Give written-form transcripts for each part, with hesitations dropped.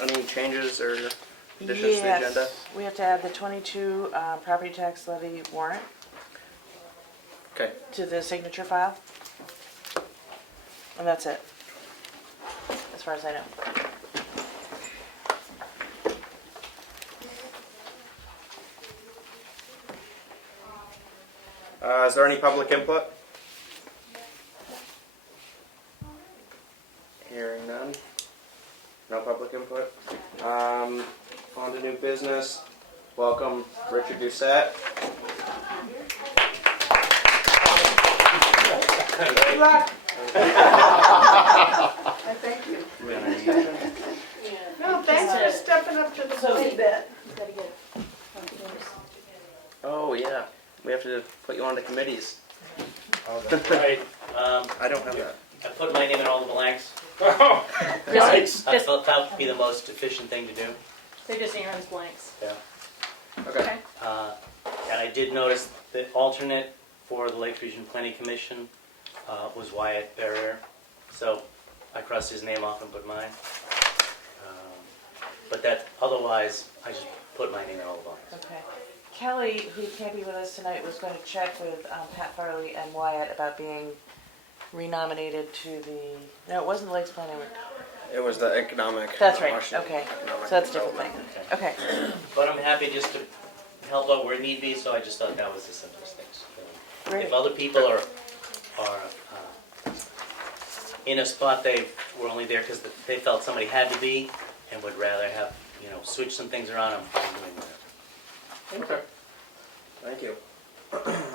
any changes or additions to the agenda? Yes, we have to add the 22 property tax levy warrant Okay. to the signature file. And that's it, as far as I know. Is there any public input? Hearing none. No public input. On to new business. Welcome, Richard Doucette. Good luck. I thank you. No, thanks for stepping up to the plate. Oh, yeah. We have to put you on the committees. Oh, that's right. I don't have that. I put my name in all the blanks. Oh, nice. I felt that would be the most efficient thing to do. They're just Aaron's blanks. Yeah. Okay. And I did notice the alternate for the Lakes Region Planning Commission was Wyatt Barrier. So I crossed his name off and put mine. But that, otherwise, I just put my name in all the blanks. Okay. Kelly, who can't be with us tonight, was going to check with Pat Farley and Wyatt about being renominated to the, no, it wasn't the Lakes Planning. It was the economic. That's right, Washington okay. Economic So that's a different thing. Development. Okay. But I'm happy just to help out where need be, so I just thought that was the simplest thing. Great. If other people are in a spot they were only there because they felt somebody had to be and would rather have, switch some things around, I'm fine doing that. Okay. Thank you.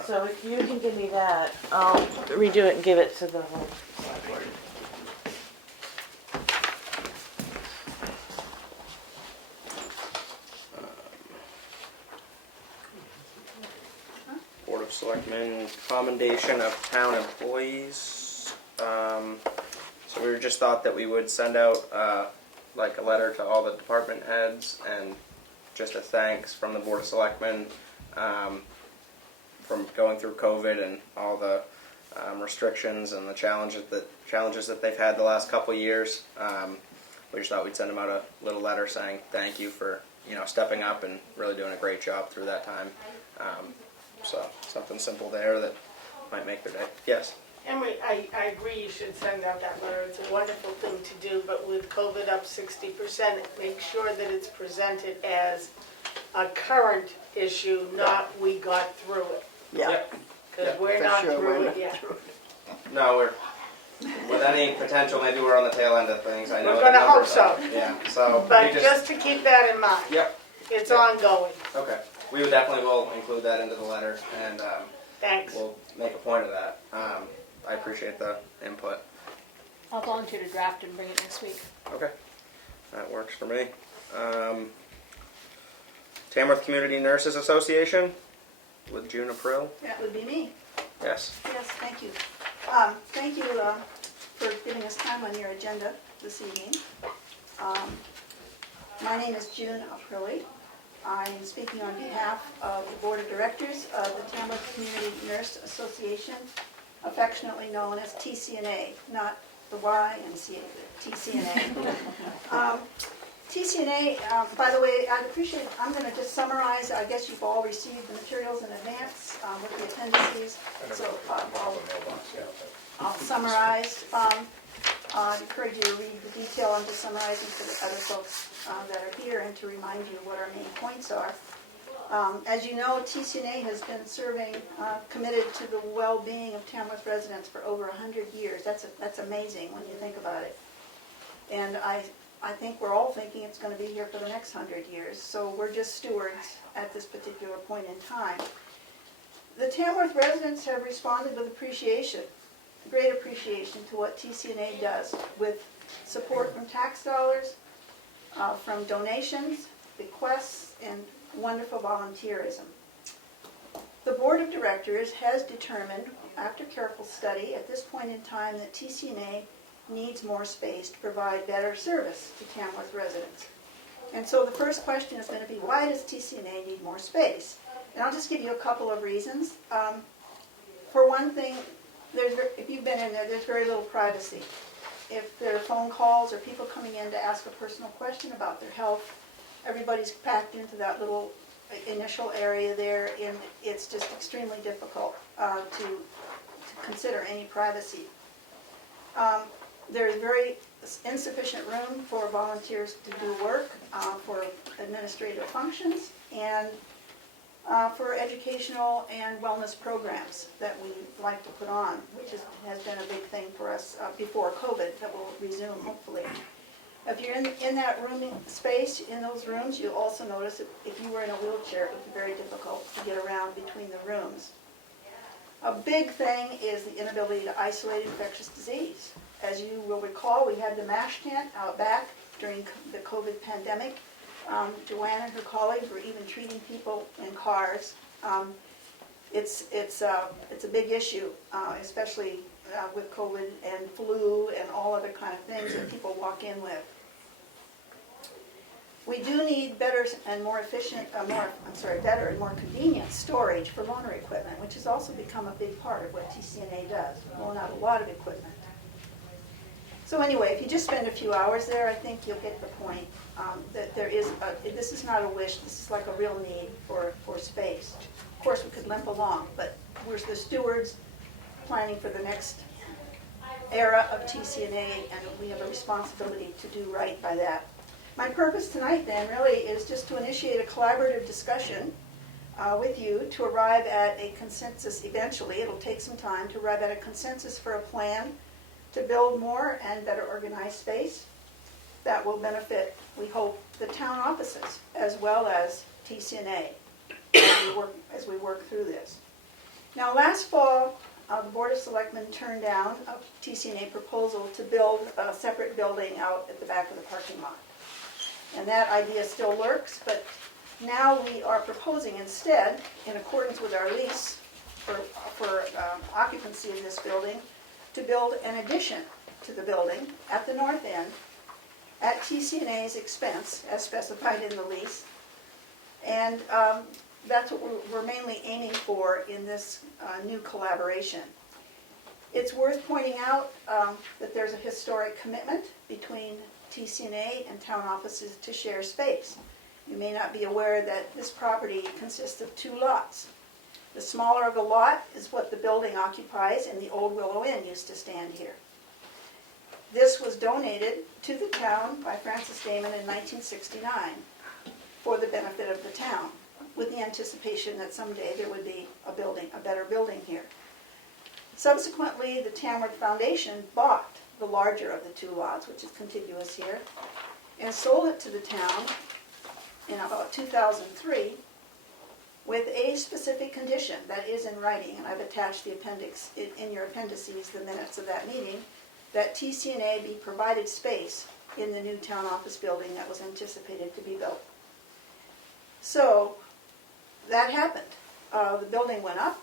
So if you can give me that, I'll redo it and give it to the whole select board. Board of Selectmen commendation of town employees. So we just thought that we would send out like a letter to all the department heads and just a thanks from the Board of Selectmen from going through COVID and all the restrictions and the challenges that they've had the last couple of years. We just thought we'd send them out a little letter saying thank you for stepping up and really doing a great job through that time. So something simple there that might make their day. Yes. Emery, I agree you should send out that letter. It's a wonderful thing to do, but with COVID up 60%, make sure that it's presented as a current issue, not we got through it. Yeah. Because we're not through it yet. No, with any potential, maybe we're on the tail end of things. I know. We're gonna the hope numbers so. are- Yeah. So. But we just to keep that in mind. Yep. It's Yep. ongoing. Okay. We would definitely will include that into the letter, and Thanks. we'll make a point of that. I appreciate the input. I'll volunteer to draft and bring it next week. Okay, that works for me. Tamworth Community Nurses Association with June April. That would be me. Yes. Yes, thank you. Thank you for giving us time on your agenda this evening. My name is June Aprilli. I'm speaking on behalf of the Board of Directors of the Tamworth Community Nurse Association, affectionately known as TCNA, not the YMCA, but TCNA. TCNA, by the way, I'd appreciate, I'm going to just summarize, I guess you've all received the materials in advance with the appendices, so I'll summarize. I'd encourage you to read the detail. I'm just summarizing for the other folks that are here and to remind you what our main points are. As you know, TCNA has been serving, committed to the well-being of Tamworth residents for over 100 years. That's amazing when you think about it. And I think we're all thinking it's going to be here for the next 100 years. So we're just stewards at this particular point in time. The Tamworth residents have responded with appreciation, great appreciation to what TCNA does with support from tax dollars, from donations, bequests, and wonderful volunteerism. The Board of Directors has determined, after careful study, at this point in time that TCNA needs more space to provide better service to Tamworth residents. And so the first question is going to be, why does TCNA need more space? And I'll just give you a couple of reasons. For one thing, if you've been in there, there's very little privacy. if there are phone calls or people coming in to ask a personal question about their health, everybody's packed into that little initial area there, and it's just extremely difficult to consider any privacy. There's very insufficient room for volunteers to do work, for administrative functions, and for educational and wellness programs that we like to put on, which has been a big thing for us before COVID, that will resume hopefully. If you're in that room space, in those rooms, you'll also notice if you were in a wheelchair, it would be very difficult to get around between the rooms. A big thing is the inability to isolate infectious disease. As you will recall, we had the MASH tent out back during the COVID pandemic. Joanne and her colleagues were even treating people in cars. It's a big issue, especially with COVID and flu and all other kind of things that people walk in with. We do need better and more efficient, better and more convenient storage for loaner equipment, which has also become a big part of what TCNA does. We loan out a lot of equipment. So anyway, if you just spend a few hours there, I think you'll get the point that this is not a wish, this is like a real need for space. Of course, we could limp along, but we're the stewards planning for the next era of TCNA, and we have a responsibility to do right by that. My purpose tonight then really is just to initiate a collaborative discussion with you to arrive at a consensus eventually. It'll take some time to arrive at a consensus for a plan to build more and better organized space that will benefit, we hope, the town offices as well as TCNA as we work through this. Now last fall, the Board of Selectmen turned down a TCNA proposal to build a separate building out at the back of the parking lot. And that idea still works, but now we are proposing instead, in accordance with our lease for occupancy of this building, to build an addition to the building at the north end at TCNA's expense, as specified in the lease. And that's what we're mainly aiming for in this new collaboration. It's worth pointing out that there's a historic commitment between TCNA and town offices to share space. You may not be aware that this property consists of 2 lots. The smaller of the lot is what the building occupies, and the old Willow Inn used to stand here. This was donated to the town by Francis Damon in 1969 for the benefit of the town, with the anticipation that someday there would be a better building here. Subsequently, the Tamworth Foundation bought the larger of the 2 lots, which is contiguous here, and sold it to the town in about 2003 with a specific condition that is in writing, and I've attached the appendix in your appendices, the minutes of that meeting, that TCNA be provided space in the new town office building that was anticipated to be built. So that happened. The building went up.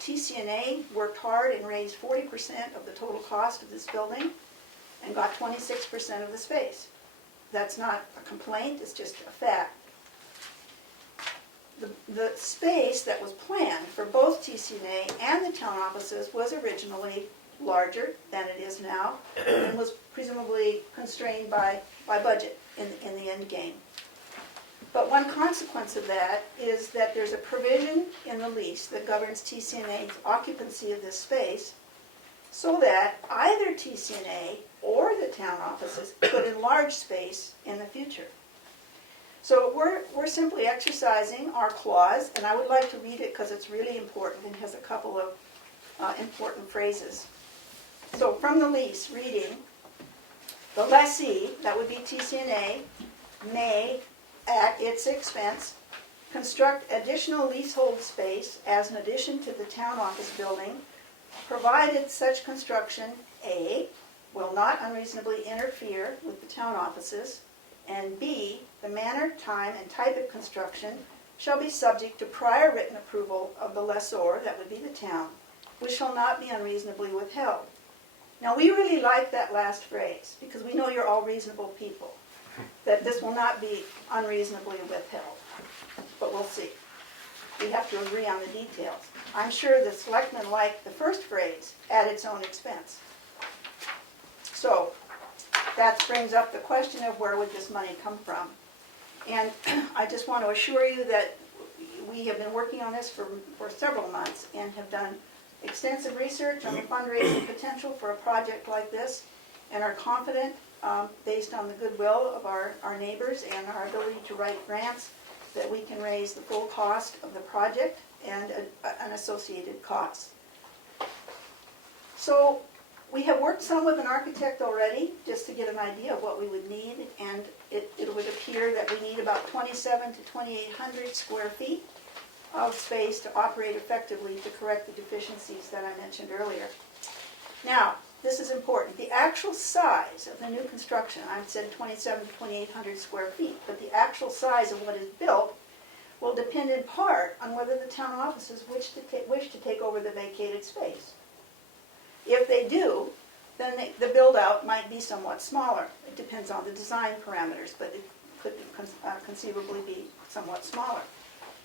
TCNA worked hard and raised 40% of the total cost of this building and got 26% of the space. That's not a complaint, it's just a fact. The space that was planned for both TCNA and the town offices was originally larger than it is now and was presumably constrained by budget in the end game. But one consequence of that is that there's a provision in the lease that governs TCNA's occupancy of this space so that either TCNA or the town offices could enlarge space in the future. So we're simply exercising our clause, and I would like to read it because it's really important and has a couple of important phrases. So from the lease, reading, the lessee, that would be TCNA, may, at its expense, construct additional leasehold space as an addition to the town office building, provided such construction, A, will not unreasonably interfere with the town offices, and B, the manner, time, and type of construction shall be subject to prior written approval of the lessor, that would be the town, which shall not be unreasonably withheld. Now, we really like that last phrase because we know you're all reasonable people, that this will not be unreasonably withheld. But we'll see. We have to agree on the details. I'm sure the selectmen like the first phrase, at its own expense. So that brings up the question of where would this money come from? And I just want to assure you that we have been working on this for several months and have done extensive research on the fundraising potential for a project like this, and are confident, based on the goodwill of our neighbors and our ability to write grants, that we can raise the full cost of the project and an associated cost. So we have worked some with an architect already, just to get an idea of what we would need, and it would appear that we need about 2,700 to 2,800 square feet of space to operate effectively to correct the deficiencies that I mentioned earlier. Now, this is important. The actual size of the new construction, I said 2,700 to 2,800 square feet, but the actual size of what is built will depend in part on whether the town offices wish to take over the vacated space. If they do, then the build-out might be somewhat smaller. It depends on the design parameters, but it could conceivably be somewhat smaller.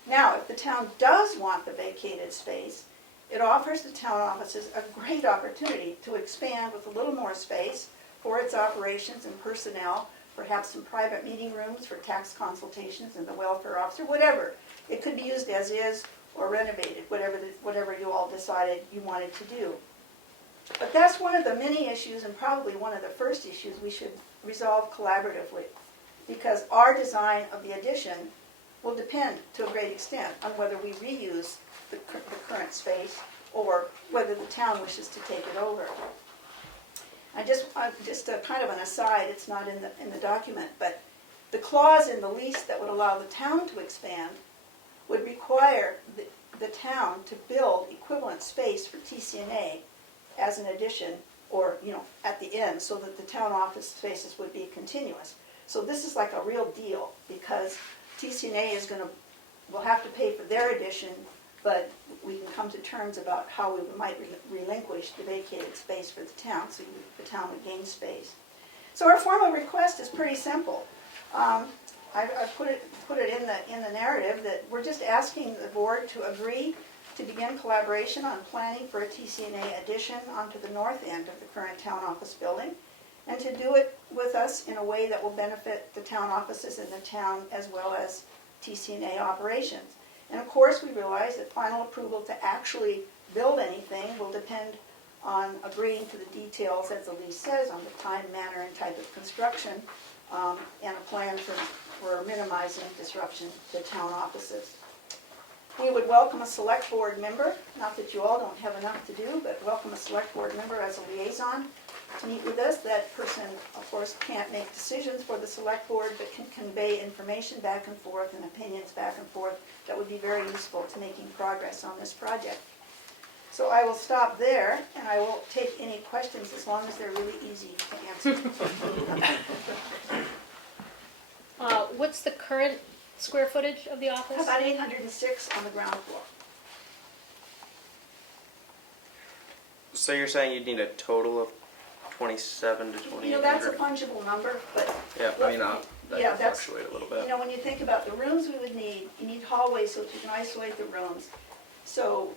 Now, if the town does want the vacated space, it offers the town offices a great opportunity to expand with a little more space for its operations and personnel, perhaps some private meeting rooms for tax consultations and the welfare officer, whatever. It could be used as is or renovated, whatever you all decided you wanted to do. But that's one of the many issues, and probably one of the first issues we should resolve collaboratively, because our design of the addition will depend to a great extent on whether we reuse the current space or whether the town wishes to take it over. Just a kind of an aside, it's not in the document, but the clause in the lease that would allow the town to expand would require the town to build equivalent space for TCNA as an addition, or at the end, so that the town office spaces would be continuous. So this is like a real deal, because TCNA will have to pay for their addition, but we can come to terms about how we might relinquish the vacated space for the town, so the town would gain space. So our formal request is pretty simple. I've put it in the narrative that we're just asking the board to agree to begin collaboration on planning for a TCNA addition onto the north end of the current town office building, and to do it with us in a way that will benefit the town offices in the town as well as TCNA operations. And of course, we realize that final approval to actually build anything will depend on agreeing to the details, as the lease says, on the time, manner, and type of construction, and a plan for minimizing disruption to town offices. We would welcome a select board member, not that you all don't have enough to do, but welcome a select board member as a liaison to meet with us. That person, of course, can't make decisions for the select board, but can convey information back and forth and opinions back and forth that would be very useful to making progress on this project. So I will stop there, and I will take any questions as long as they're really easy to answer. What's the current square footage of the office? About 806 on the ground floor. So you're saying you'd need a total of 27 to 2800? That's a fungible number, but Yeah, I mean, that yeah, can that's, fluctuate a little bit. when you think about the rooms we would need, you need hallways so that you can isolate the rooms. So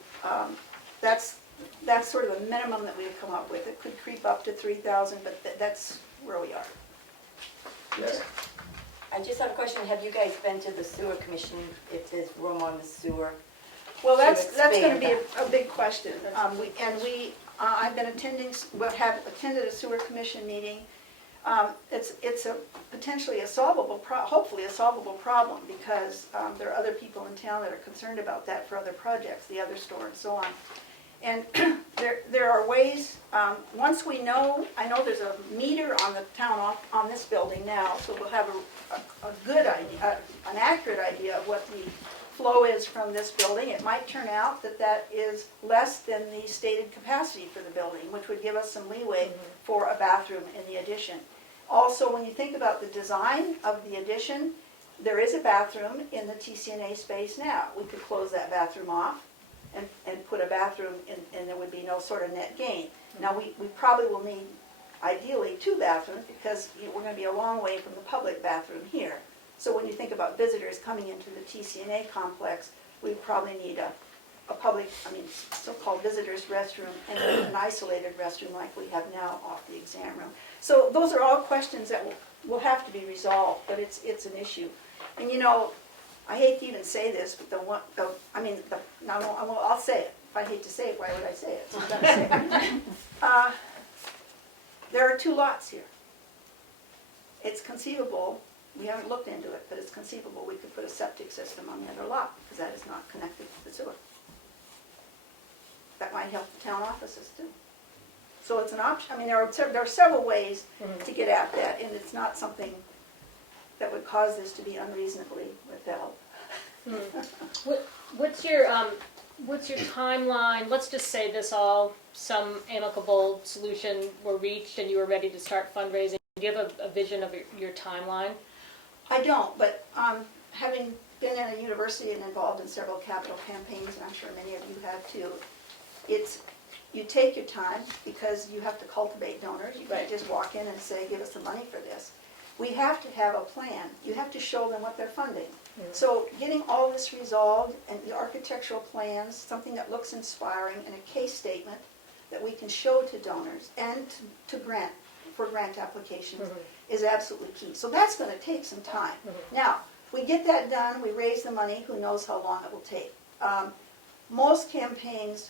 that's sort of the minimum that we would come up with. It could creep up to 3,000, but that's where we are. Yes. I just have a question. Have you guys been to the sewer commission? It says room on the sewer. Well, that's expand going to be that. a big question. I've been have attended a sewer commission meeting. It's a potentially a solvable, hopefully a solvable problem, because there are other people in town that are concerned about that for other projects, the other store and so on. And there are ways, once we know, I know there's a meter on the town on this building now, so we'll have a good idea, an accurate idea of what the flow is from this building. It might turn out that is less than the stated capacity for the building, which would give us some leeway for a bathroom in the addition. Also, when you think about the design of the addition, there is a bathroom in the TCNA space now. We could close that bathroom off and put a bathroom in, and there would be no sort of net gain. Now, we probably will need, ideally, 2 bathrooms, because we're going to be a long way from the public bathroom here. So when you think about visitors coming into the TCNA complex, we probably need a public, so-called visitor's restroom and an isolated restroom like we have now off the exam room. So those are all questions that will have to be resolved, but it's an issue. And I hate to even say this, but I'll say it. If I hate to say it, why would I say it? So I'm gonna say it. There are 2 lots here. It's conceivable, we haven't looked into it, but it's conceivable we could put a septic system on the other lot because that is not connected to the sewer. That might help the town offices too. So it's an option. There are several ways to get at that, and it's not something that would cause this to be unreasonably withheld. What's your timeline? Let's just say some amicable solution were reached and you were ready to start fundraising. Do you have a vision of your timeline? I don't, but having been in a university and involved in several capital campaigns, and I'm sure many of you have too, you take your time because you have to cultivate donors. You can't just walk in and say, give us the money for this. We have to have a plan. You have to show them what they're funding. So getting all this resolved and the architectural plans, something that looks inspiring, and a case statement that we can show to donors and to grant applications is absolutely key. So that's going to take some time. Now, if we get that done, we raise the money, who knows how long it will take. Most campaigns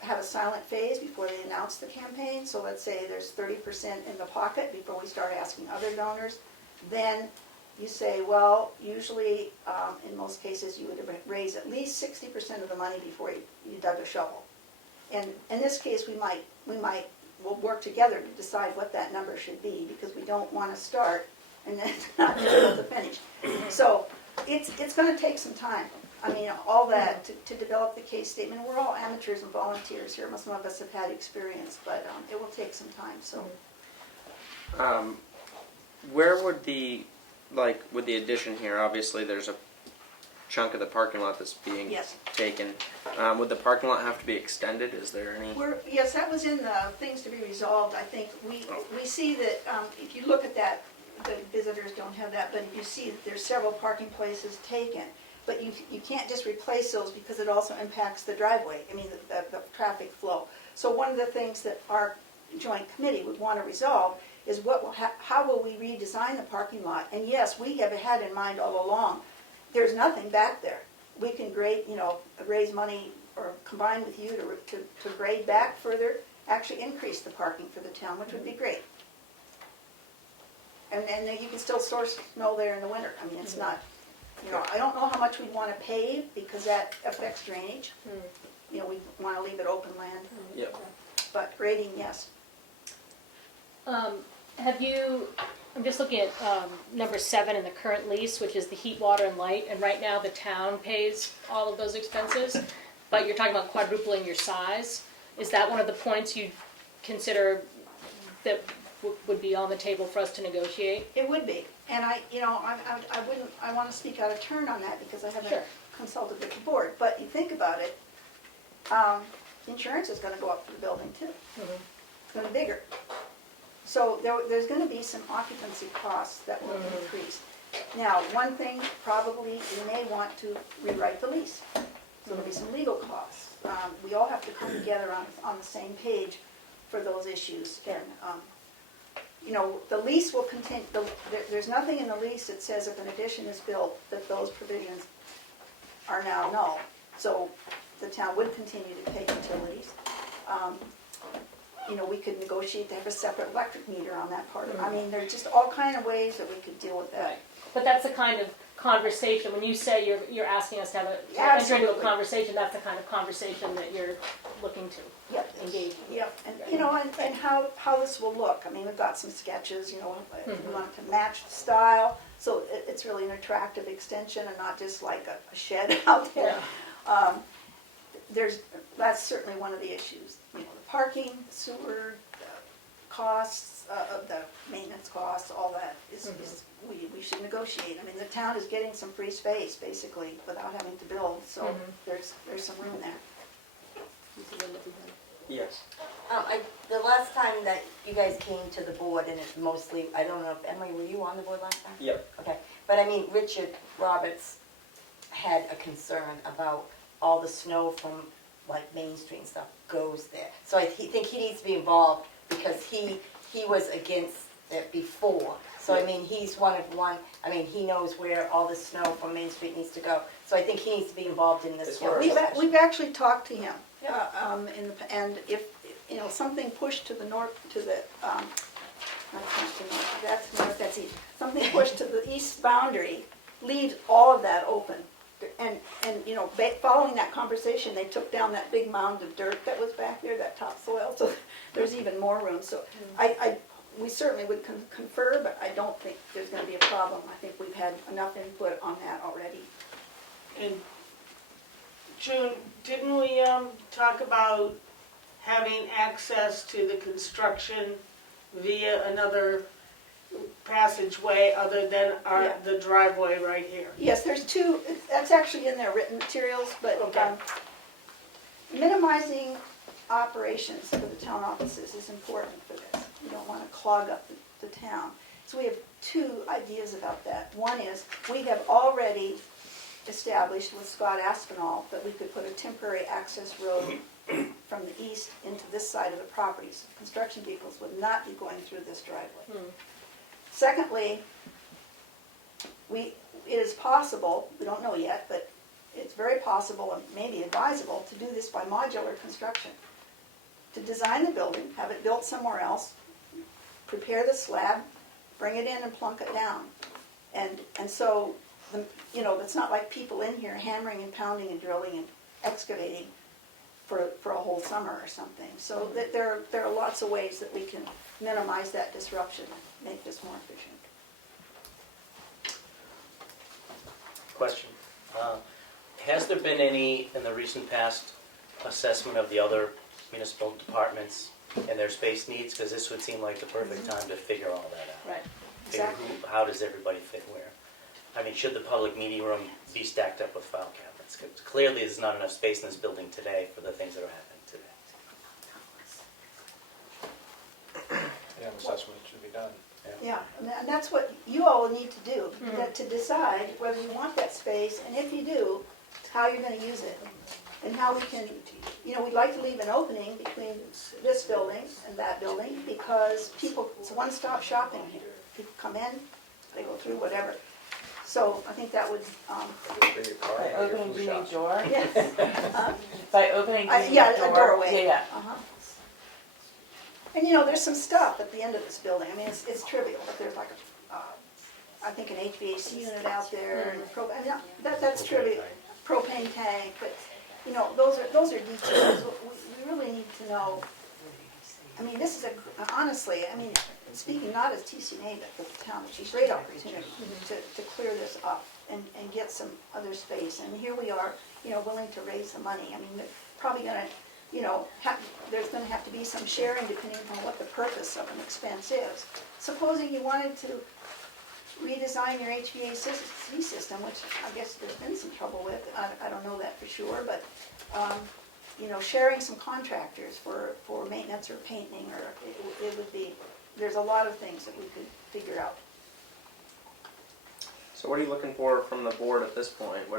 have a silent phase before they announce the campaign. So let's say there's 30% in the pocket before we start asking other donors. Then you say, well, usually, in most cases, you would raise at least 60% of the money before you dug a shovel. And in this case, we'll work together to decide what that number should be because we don't want to start and then not be able to finish. So it's going to take some time. All that to develop the case statement. We're all amateurs and volunteers here. Some of us have had experience, but it will take some time. So, where would with the addition here? Obviously, there's a chunk of the parking lot that's being taken. Would the parking lot have to be extended? Is there any? Yes, that was in the things to be resolved. I think we see that if you look at that, the visitors don't have that, but you see that there's several parking places taken. But you can't just replace those because it also impacts the driveway, the traffic flow. So one of the things that our joint committee would want to resolve is how will we redesign the parking lot? And yes, we have had in mind all along, there's nothing back there. We can raise money or combine with you to grade back further, actually increase the parking for the town, which would be great. And you can still store snow there in the winter. It's not... I don't know how much we'd want to pave because that affects drainage. We want to leave it open land. Yep. But grading, yes. I'm just looking at number 7 in the current lease, which is the heat, water, and light. And right now the town pays all of those expenses, but you're talking about quadrupling your size. Is that one of the points you consider that would be on the table for us to negotiate? It would be. And I want to speak out of turn on that because I haven't consulted with the board. But you think about it, insurance is going to go up for the building too. It's going to be bigger. So there's going to be some occupancy costs that will increase. Now, one thing probably we may want to rewrite the lease. So there'll be some legal costs. We all have to come together on the same page for those issues. And the lease will continue. There's nothing in the lease that says if an addition is built that those provisions are now null. So the town would continue to pay utilities. We could negotiate to have a separate electric meter on that part. There's just all kind of ways that we could deal with that. But that's the kind of conversation, when you say you're asking us to enter into a conversation, that's the kind of conversation that you're looking to engage in. Yep, and how this will look. We've got some sketches, we want it to match the style, so it's really an attractive extension and not just like a shed out there. That's certainly one of the issues. The parking, the sewer, the costs, the maintenance costs, all that is we should negotiate. The town is getting some free space basically without having to build, so there's some room there. Yes. The last time that you guys came to the board, and it's mostly, I don't know if, Emily, were you on the board last time? Yep. Okay, but Richard Roberts had a concern about all the snow from like Main Street and stuff goes there. So I think he needs to be involved because he was against it before. So I mean, he's I mean, he knows where all the snow from Main Street needs to go. So I think he needs to be involved in this It's whole worth process. We've actually talked to him, and if, you know, something pushed to the north, to the, not to the north, that's north, that's east. Something pushed to the east boundary leaves all of that open. And, you know, following that conversation, they took down that big mound of dirt that was back there, that topsoil, so there's even more room. So we certainly would confer, but I don't think there's gonna be a problem. I think we've had enough input on that already. And June, didn't we talk about having access to the construction via another passageway other than Yeah. the driveway right here? Yes, there's two, that's actually in their written materials, but Okay. minimizing operations for the town offices is important for this. You don't want to clog up the town. So we have two ideas about that. One is, we have already established with Scott Aspinall that we could put a temporary access road from the east into this side of the property. So construction vehicles would not be going through this driveway. Secondly, it is possible, we don't know yet, but it's very possible and maybe advisable to do this by modular construction. To design the building, have it built somewhere else, prepare the slab, bring it in and plunk it down. And so, you know, it's not like people in here hammering and pounding and drilling and excavating for a whole summer or something. So there are lots of ways that we can minimize that disruption and make this more efficient. Question. Has there been any, in the recent past, assessment of the other municipal departments and their space needs? Because this would seem like the perfect time to figure all that out. Right. Figure Exactly. how does everybody fit where? I mean, should the public meeting room be stacked up with file cabinets? 'Cause clearly, there's not enough space in this building today for the things that are happening today. Yeah, an assessment should be done. Yeah, and that's what you all need to do, that to decide whether you want that space, and if you do, how you're gonna use it. And how we can, you know, we'd like to leave an opening between this building and that building, because people, it's one-stop shopping here. People come in, they go through whatever. So I think that would, Bring your car By and your opening food the shop. door? yes. By opening the Yeah, door? a doorway. Yeah, Uh-huh. And you know, there's some stuff at the end of this building. I mean, it's trivial, but there's like I think an HVAC unit out there, and I mean, that's trivial. Propane tank, but you know, those are details. We really need to know. I mean, this is honestly, I mean, speaking not as TCNA, but for the town, it's a great opportunity to clear this up and get some other space. And here we are, you know, willing to raise the money. I mean, they're probably gonna, you know, there's gonna have to be some sharing depending on what the purpose of an expense is. Supposing you wanted to redesign your HVAC system, which I guess there's been some trouble with, I don't know that for sure, but, you know, sharing some contractors for maintenance or painting, or it would be, there's a lot of things that we could figure out. So what are you looking for from the board at this point? We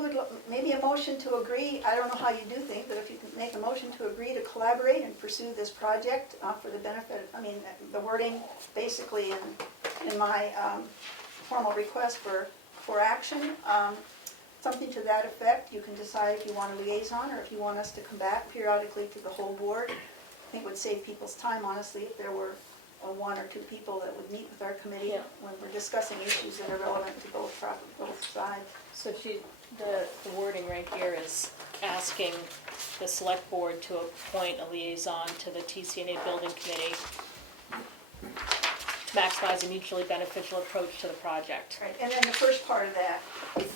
would, maybe a motion to agree, I don't know how you do things, but if you can make a motion to agree to collaborate and pursue this project for the benefit, I mean, the wording basically in my formal request for action, something to that effect. You can decide if you want a liaison or if you want us to come back periodically to the whole board. I think it would save people's time, honestly, if there were one or two people that would meet with our committee when we're discussing issues that are relevant to both sides. So the wording right here is asking the select board to appoint a liaison to the TCNA building committee to maximize a mutually beneficial approach to the project. Right, and then the first part of that,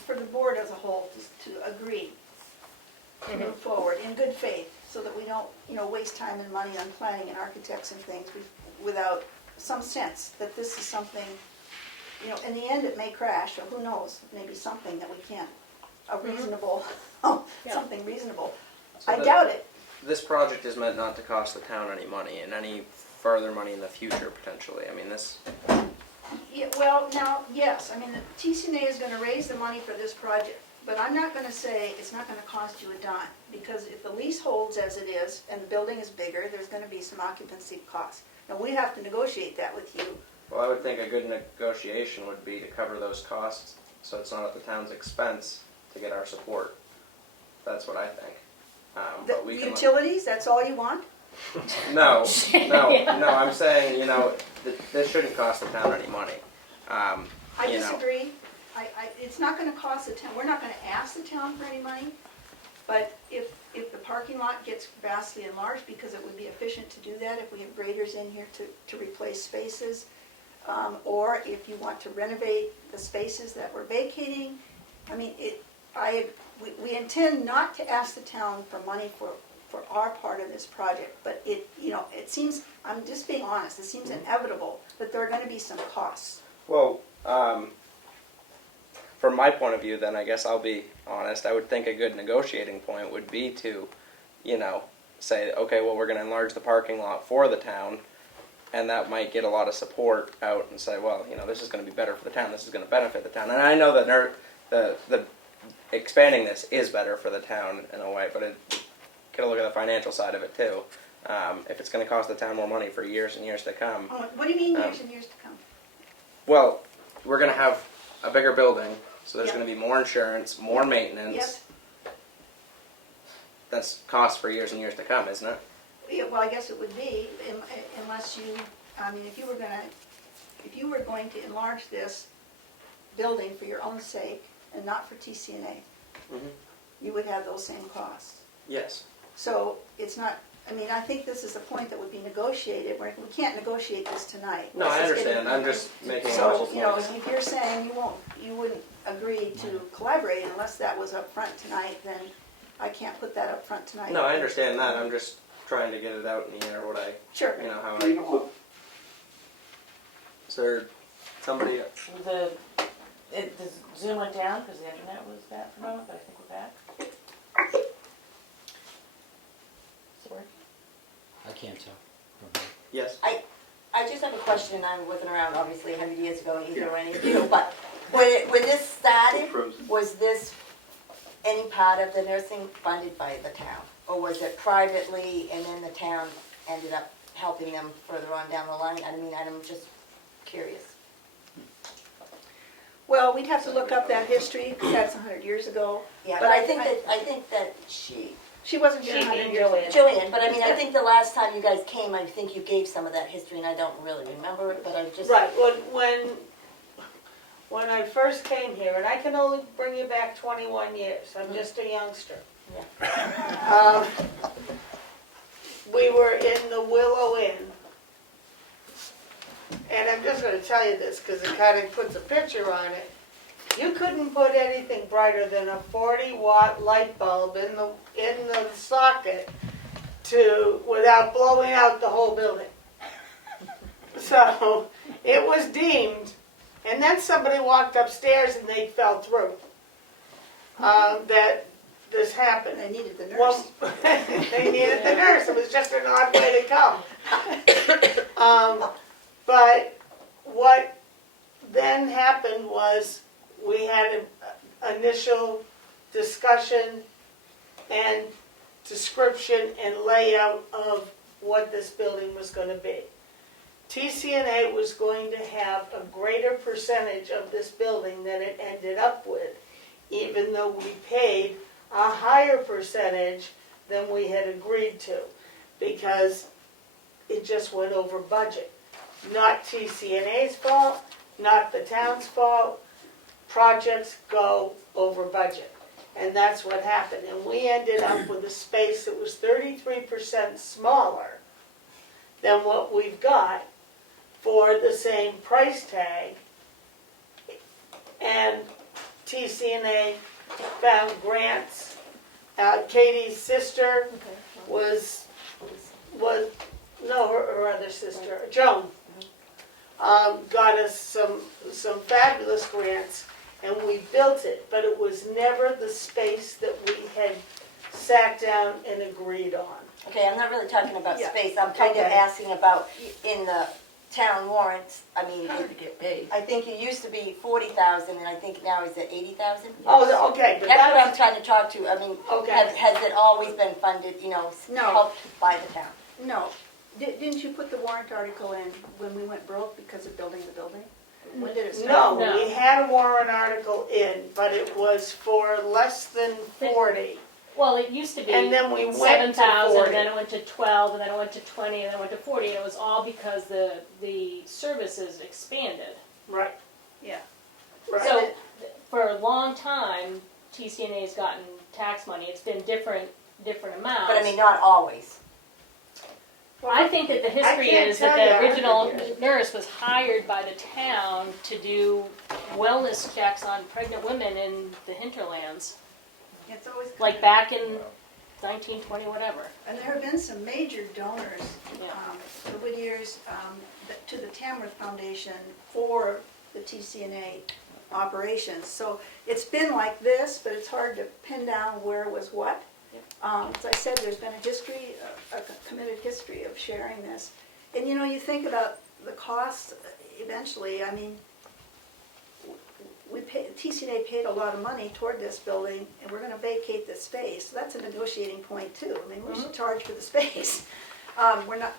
for the board as a whole, is to agree to move forward in good faith, so that we don't, you know, waste time and money on planning and architects and things without some sense that this is something, you know, in the end it may crash, or who knows, maybe something that we can't, a reasonable, something reasonable. So I doubt it. This project is meant not to cost the town any money, and any further money in the future potentially. I mean, this. Yeah, well, now, yes, I mean, the TCNA is gonna raise the money for this project, but I'm not gonna say it's not gonna cost you a dime, because if the lease holds as it is, and the building is bigger, there's gonna be some occupancy costs. Now, we have to negotiate that with you. Well, I would think a good negotiation would be to cover those costs, so it's not at the town's expense to get our support. That's what I think. The But we can utilities, that's all you want? no, I'm saying, this shouldn't cost the town any money. I You know. disagree. It's not gonna cost the town, we're not gonna ask the town for any money, but if the parking lot gets vastly enlarged, because it would be efficient to do that if we have graders in here to replace spaces, or if you want to renovate the spaces that we're vacating, I mean, we intend not to ask the town for money for our part of this project, but it seems, I'm just being honest, it seems inevitable that there are gonna be some costs. Well, from my point of view, then I guess I'll be honest. I would think a good negotiating point would be to, say, okay, well, we're going to enlarge the parking lot for the town, and that might get a lot of support out and say, well, this is going to be better for the town. This is going to benefit the town. And I know that the expanding this is better for the town in a way, but got to look at the financial side of it too. If it's going to cost the town more money for years and years to come. Oh, what do you mean years and years to come? Well, we're going to have a bigger building, so there's Yep. going to be more insurance, more maintenance. Yep. That's cost for years and years to come, isn't it? Yeah, well, I guess it would be, unless you, if you were going to enlarge this building for your own sake and not for TCNA, Mhm. you would have those same costs. Yes. So it's not, I think this is a point that would be negotiated. We can't negotiate this tonight. No, I Let's just get understand. it- I'm just making So, logical points. if you're saying you wouldn't agree to collaborate unless that was up front tonight, then I can't put that up front tonight. No, I understand that. I'm just trying to get it out in the air. Sure. How I. Is there somebody? The Zoom went down because the internet was bad for a moment, but I think we're back. Sorry. I can't tell. Yes. I just have a question. I wasn't around obviously 100 years ago either or any of you, but when this started, was this any part of the nursing funded by the town? Or was it privately and then the town ended up helping them further on down the line? I'm just curious. Well, we'd have to look up that history, because that's 100 years ago. Yeah, But but I think that She wasn't here She 100 being years ago. Jillian, but I think the last time you guys came, I think you gave some of that history and I don't really remember it, but I just. Right, when I first came here, and I can only bring you back 21 years, I'm just a youngster. We were in the Willow Inn. And I'm just gonna tell you this, because it kind of puts a picture on it. You couldn't put anything brighter than a 40-watt light bulb in the socket without blowing out the whole building. So it was deemed, and then somebody walked upstairs and they fell through. That this happened. They needed the nurse. Well, they needed the nurse. It was just an odd way to come. But what then happened was we had an initial discussion and description and layout of what this building was going to be. TCNA was going to have a greater percentage of this building than it ended up with, even though we paid a higher percentage than we had agreed to, because it just went over budget. Not TCNA's fault, not the town's fault. Projects go over budget. And that's what happened. And we ended up with a space that was 33% smaller than what we've got for the same price tag. And TCNA found grants. Katie's sister her other sister, Joan, got us some fabulous grants, and we built it, but it was never the space that we had sat down and agreed on. Okay, I'm not really talking about Yeah. space, I'm kind of Okay. asking about in the town warrants, I mean, How to get paid. I think it used to be 40,000 and I think now it's at 80,000. Oh, okay, but That's what I'm that's, trying to talk to, I mean, Okay. has it always been funded, No. helped by the town? No, didn't you put the warrant article in when we went broke because of building the building? When did it start? no, No. we had a warrant article in, but it was for less than 40. Well, it used to be And then we went to 7,000, 40. then it went to 12, and then it went to 20, and then it went to 40. And it was all because the services expanded. Right, Yeah. right. So for a long time, TCNA's gotten tax money. It's been different amounts. But I mean, not always. I think that the history can't is that tell the you. original nurse was hired by the town to do wellness checks on pregnant women in the hinterlands, It's always, like back in 1920, whatever. and there have been some major donors Yeah. over the years to the Tamworth Foundation for the TCNA operations. So it's been like this, but it's hard to pin down where was what. As I said, there's been a history, a committed history of sharing this. And you think about the costs eventually, I mean, TCNA paid a lot of money toward this building, and we're gonna vacate this space. So that's a negotiating point too. I mean, we should charge for the space. We're not,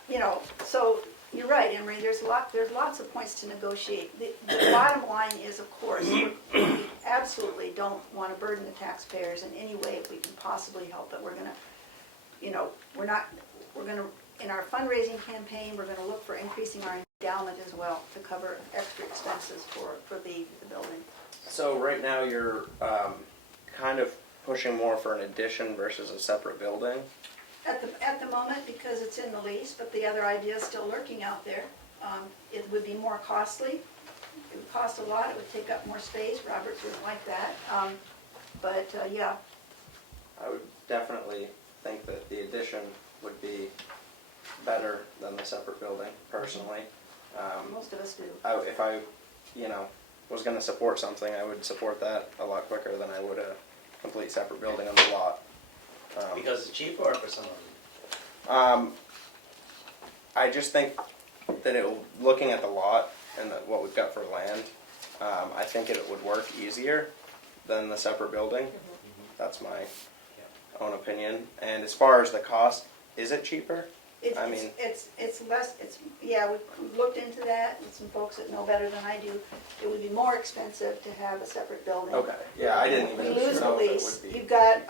so you're right, Emery, there's lots of points to negotiate. The bottom line is, of course, we absolutely don't want to burden the taxpayers in any way if we can possibly help it. We're gonna, in our fundraising campaign, we're gonna look for increasing our endowment as well to cover extra expenses for the building. So right now you're kind of pushing more for an addition versus a separate building. At the moment, because it's in the lease, but the other idea is still lurking out there. It would be more costly. It would cost a lot, it would take up more space. Roberts wouldn't like that. Yeah, I would definitely think that the addition would be better than the separate building, personally. most of us do. If I was going to support something, I would support that a lot quicker than I would a complete separate building on the lot. Because it's cheaper or for some reason? I just think that looking at the lot and what we've got for land, I think it would work easier than the separate building. That's my own opinion. And as far as the cost, is it cheaper? It's less, we've looked into that, and some folks that know better than I do. It would be more expensive to have a separate building. Okay, yeah, I didn't even We lose the know if it lease, would be. you've got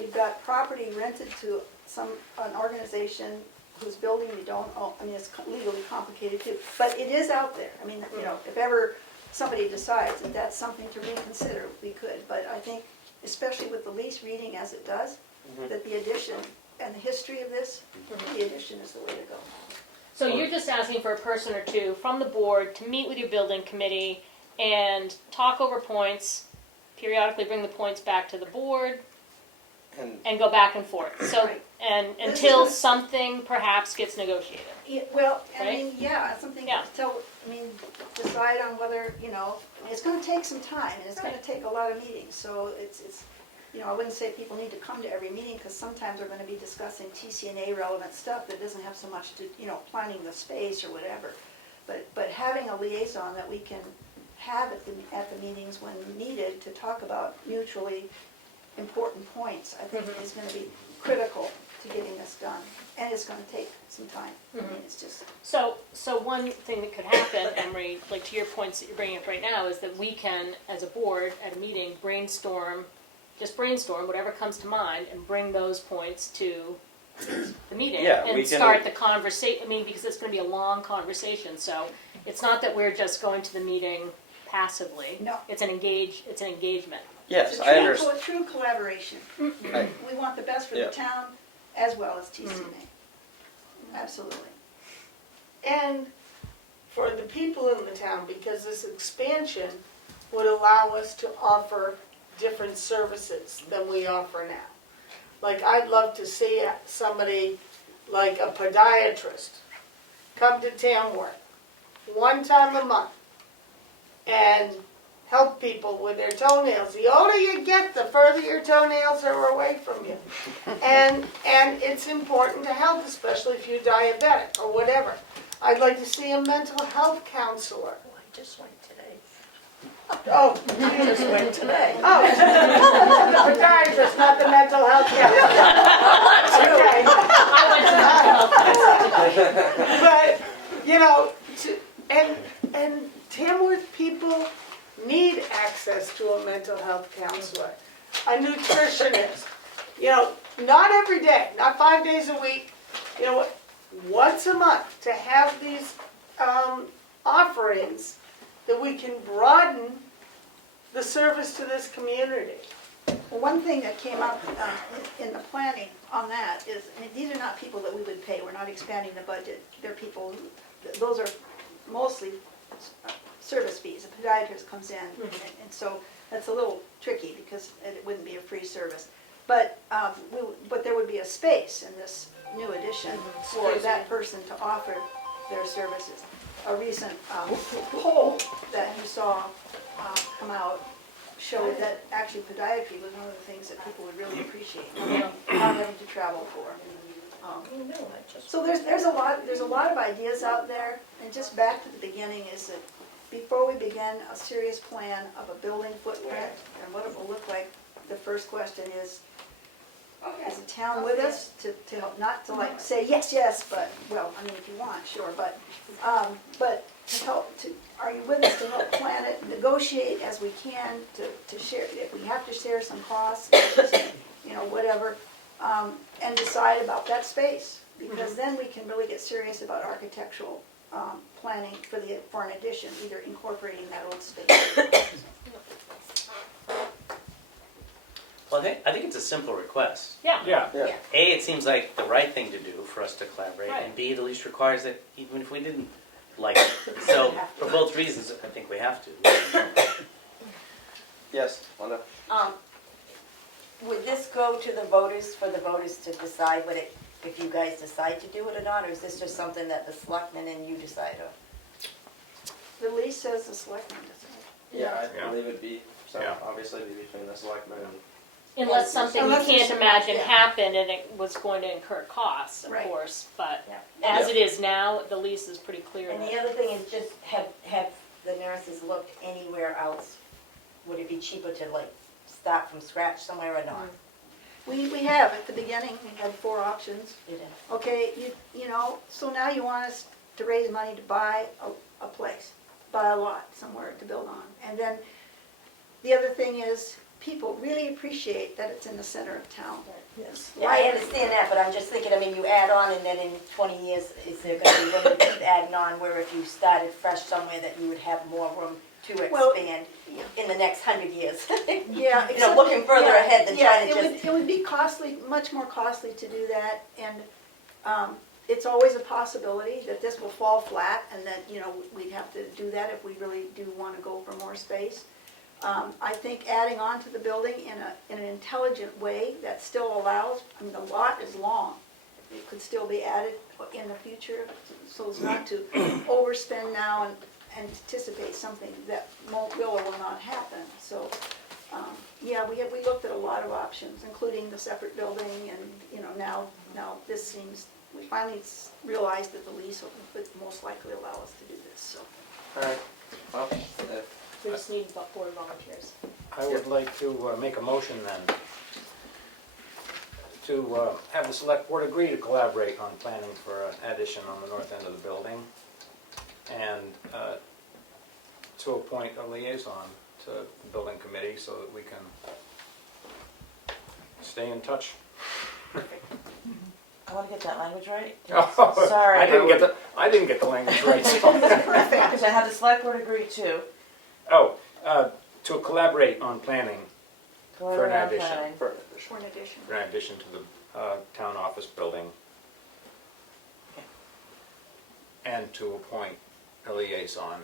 you've got property rented to an organization whose building you don't own. I mean, it's legally complicated too, but it is out there. I mean, if ever somebody decides that that's something to reconsider, we could. But I think, especially with the lease reading as it does, that the addition and the history of this, the addition is the way to go. So you're just asking for a person or two from the board to meet with your building committee and talk over points, periodically bring the points back to the board, and go back and forth. So, Right. and This until is a- something perhaps gets negotiated. Yeah, well, I Right? mean, something, Yeah. decide on whether, it's gonna take some time, and it's gonna Right. take a lot of meetings, so it's, I wouldn't say people need to come to every meeting, because sometimes we're gonna be discussing TCNA relevant stuff that doesn't have so much to, planning the space or whatever. But having a liaison that we can have at the meetings when needed to talk about mutually important points, I think is gonna be critical to getting this done, and it's gonna take some time. I mean, it's just, So one thing that could happen, Emery, like to your points that you're bringing up right now, is that we can, as a board, at a meeting, brainstorm whatever comes to mind and bring those points to the meeting. Yeah, we and can- start the conversation. I mean, because it's going to be a long conversation, so it's not that we're just going to the meeting passively. No. It's an engagement. Yes, it's I a understand. true collaboration. We want the best for the Yeah. town as well as TCNA. Absolutely. And for the people in the town, because this expansion would allow us to offer different services than we offer now. Like, I'd love to see somebody, like a podiatrist, come to Tamworth one time a month and help people with their toenails. The older you get, the further your toenails are away from you. And it's important to help, especially if you're diabetic or whatever. I'd like to see a mental health counselor. Oh, I just went today. Oh, I just went today. oh, the podiatrist, not the mental health counselor. Okay. But, you know, and Tamworth people need access to a mental health counselor, a nutritionist. You know, not every day, not 5 days a week, you know, once a month, to have these offerings that we can broaden the service to this community. Well, one thing that came up in the planning on that is, I mean, these are not people that we would pay, we're not expanding the budget. They're people, those are mostly service fees. A podiatrist comes in, and so that's a little tricky because it wouldn't be a free service. But but there would be a space in this new addition for that person to offer their services. A recent poll that you saw come out showed that actually podiatry was one of the things that people would really appreciate, not having to travel for. So there's a lot of ideas out there, and just back to the beginning is that before we begin a serious plan of a building footprint and what it will look like, the first question is the town with us to help, not to like say yes, but, well, I mean, if you want, sure, but to help, are you with us to help plan it, negotiate as we can to share, if we have to share some costs, you know, whatever, and decide about that space, because then we can really get serious about architectural planning for an addition, either incorporating that old space. Well, I think it's a simple request. Yeah. Yeah. Yeah. A, it seems like the right thing to do for us to collaborate, Right. and B, the least requires that even if we didn't like it. So, for both reasons, I think we have to. Yes, Linda? Would this go to the voters, for the voters to decide what it, if you guys decide to do it or not, or is this just something that the selectmen and you decide on? The lease says the selectmen decide. Yeah, I Yeah. believe it'd be, so Yeah. obviously it'd be between the selectmen and Unless something you Unless there's can't some- imagine yeah. happened and it was going to incur costs, of Right. course, but Yeah. as Yeah. it is now, the lease is pretty clear. And that- the other thing is just have the nurses looked anywhere else? Would it be cheaper to like start from scratch somewhere or not? We have, at the beginning, we had 4 options. Didn't. Okay, you know, so now you want us to raise money to buy a place, buy a lot somewhere to build on. And then the other thing is, people really appreciate that it's in the center of town. Yes. Yeah, I understand that, but I'm just thinking, I mean, you add on and then in 20 years, is there gonna be room to keep adding on where if you started fresh somewhere that you would have more room to Well, expand in the next 100 years? Yeah. You know, looking further ahead than trying to just. It would be costly, much more costly to do that, and it's always a possibility that this will fall flat, and that, you know, we'd have to do that if we really do want to go for more space. I think adding on to the building in an intelligent way that still allows, I mean, the lot is long. It could still be added in the future, so as not to overspend now and anticipate something that will or will not happen. So, yeah, we looked at a lot of options, including the separate building, and, you know, now this seems, we finally realized that the lease would most likely allow us to do this, so. Alright, well, if We just need about 4 volunteers. I would like to make a motion then to have the select board agree to collaborate on planning for an addition on the north end of the building, and to appoint a liaison to the building committee so that we can stay in touch. I want to get that language right. Oh, Sorry. I didn't get the language right. so- Because I had the select board agree to. Oh, to collaborate on planning Collaborate For an on addition. planning. for an addition. For an addition. for an addition to the town office building, and to appoint a liaison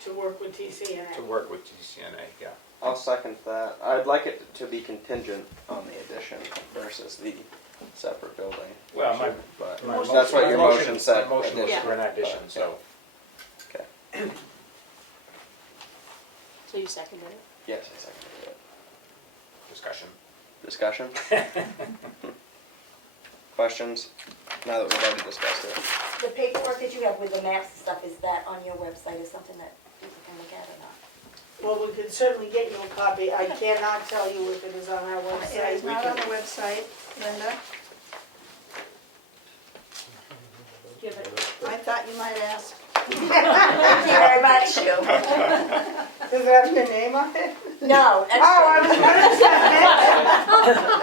To work with TCNA. to work with TCNA, yeah. I'll second that. I'd like it to be contingent on the addition versus the separate building. Well, But my that's what your motion said. My motion was addition. for an addition, But, so. Okay. So you seconded it? Yes, I seconded it. Discussion. Discussion? questions? Now that we've already discussed it. The paperwork that you have with the maps and stuff, is that on your website, is something that people can look at or not? Well, we could certainly get you a copy. I cannot tell you if it is on our It is website. not on the website, Linda. Give it. I thought you might ask. Thank you very much, Sue. Does it have your name on it? No, Oh, I was gonna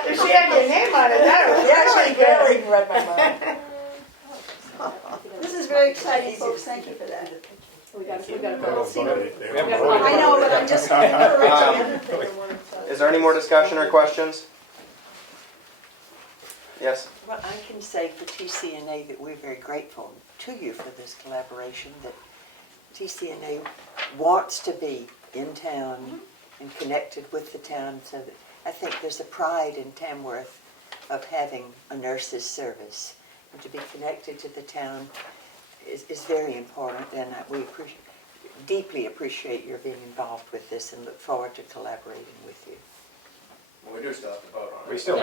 say. If she had your name on it, that would Yeah, be she really good. really read my mind. This is very exciting, folks, thank you for that. We got a We'll see what- We haven't voted. I know, but I'm just encouraging. Is there any more discussion or questions? Yes? Well, I can say for TCNA that we're very grateful to you for this collaboration, that TCNA wants to be in town and connected with the town, so that I think there's a pride in Tamworth of having a nurse's service. And to be connected to the town is very important, and we deeply appreciate your being involved with this and look forward to collaborating with you. Well, we do still have to vote on it. We still,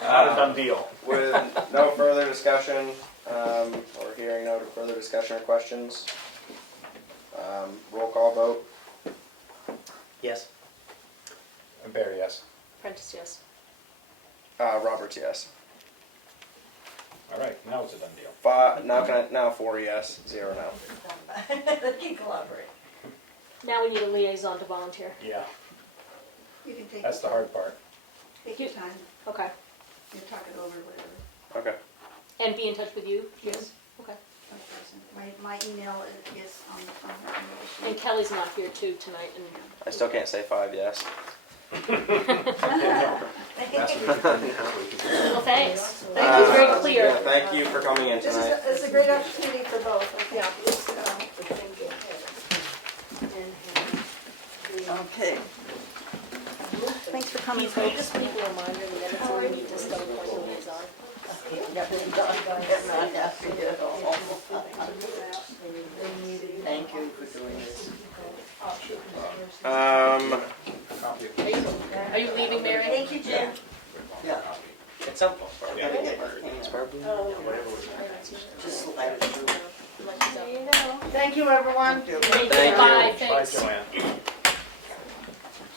not a done deal. With no further discussion, or hearing no further discussion or questions, roll call vote. Yes. And Barry, yes. Prentice, yes. Roberts, yes. All right, now it's a done deal. Now 4 yes, 0 no. They can collaborate. Now we need a liaison to volunteer. Yeah, You can take, that's the hard part. take your time, Okay. you talk it over, whatever. Okay. And be in touch with you? Yes. Okay. My email is on the front of the And Kelly's not here too tonight, and I still can't say 5 yes. That's what well, thanks. Thank you, Uh, very clear. Yeah, thank you for coming in This tonight. is a great opportunity for both, I think. Okay. Thanks for coming, Can you folks. just leave a reminder in the minutes that we need to still appoint the liaison? Thank you for doing this. Are you leaving, Mary? Thank you, Jim. At some point. Just let it through. Thank you, everyone. Thank Thank you. Bye, you. Bye, thanks. Joanne.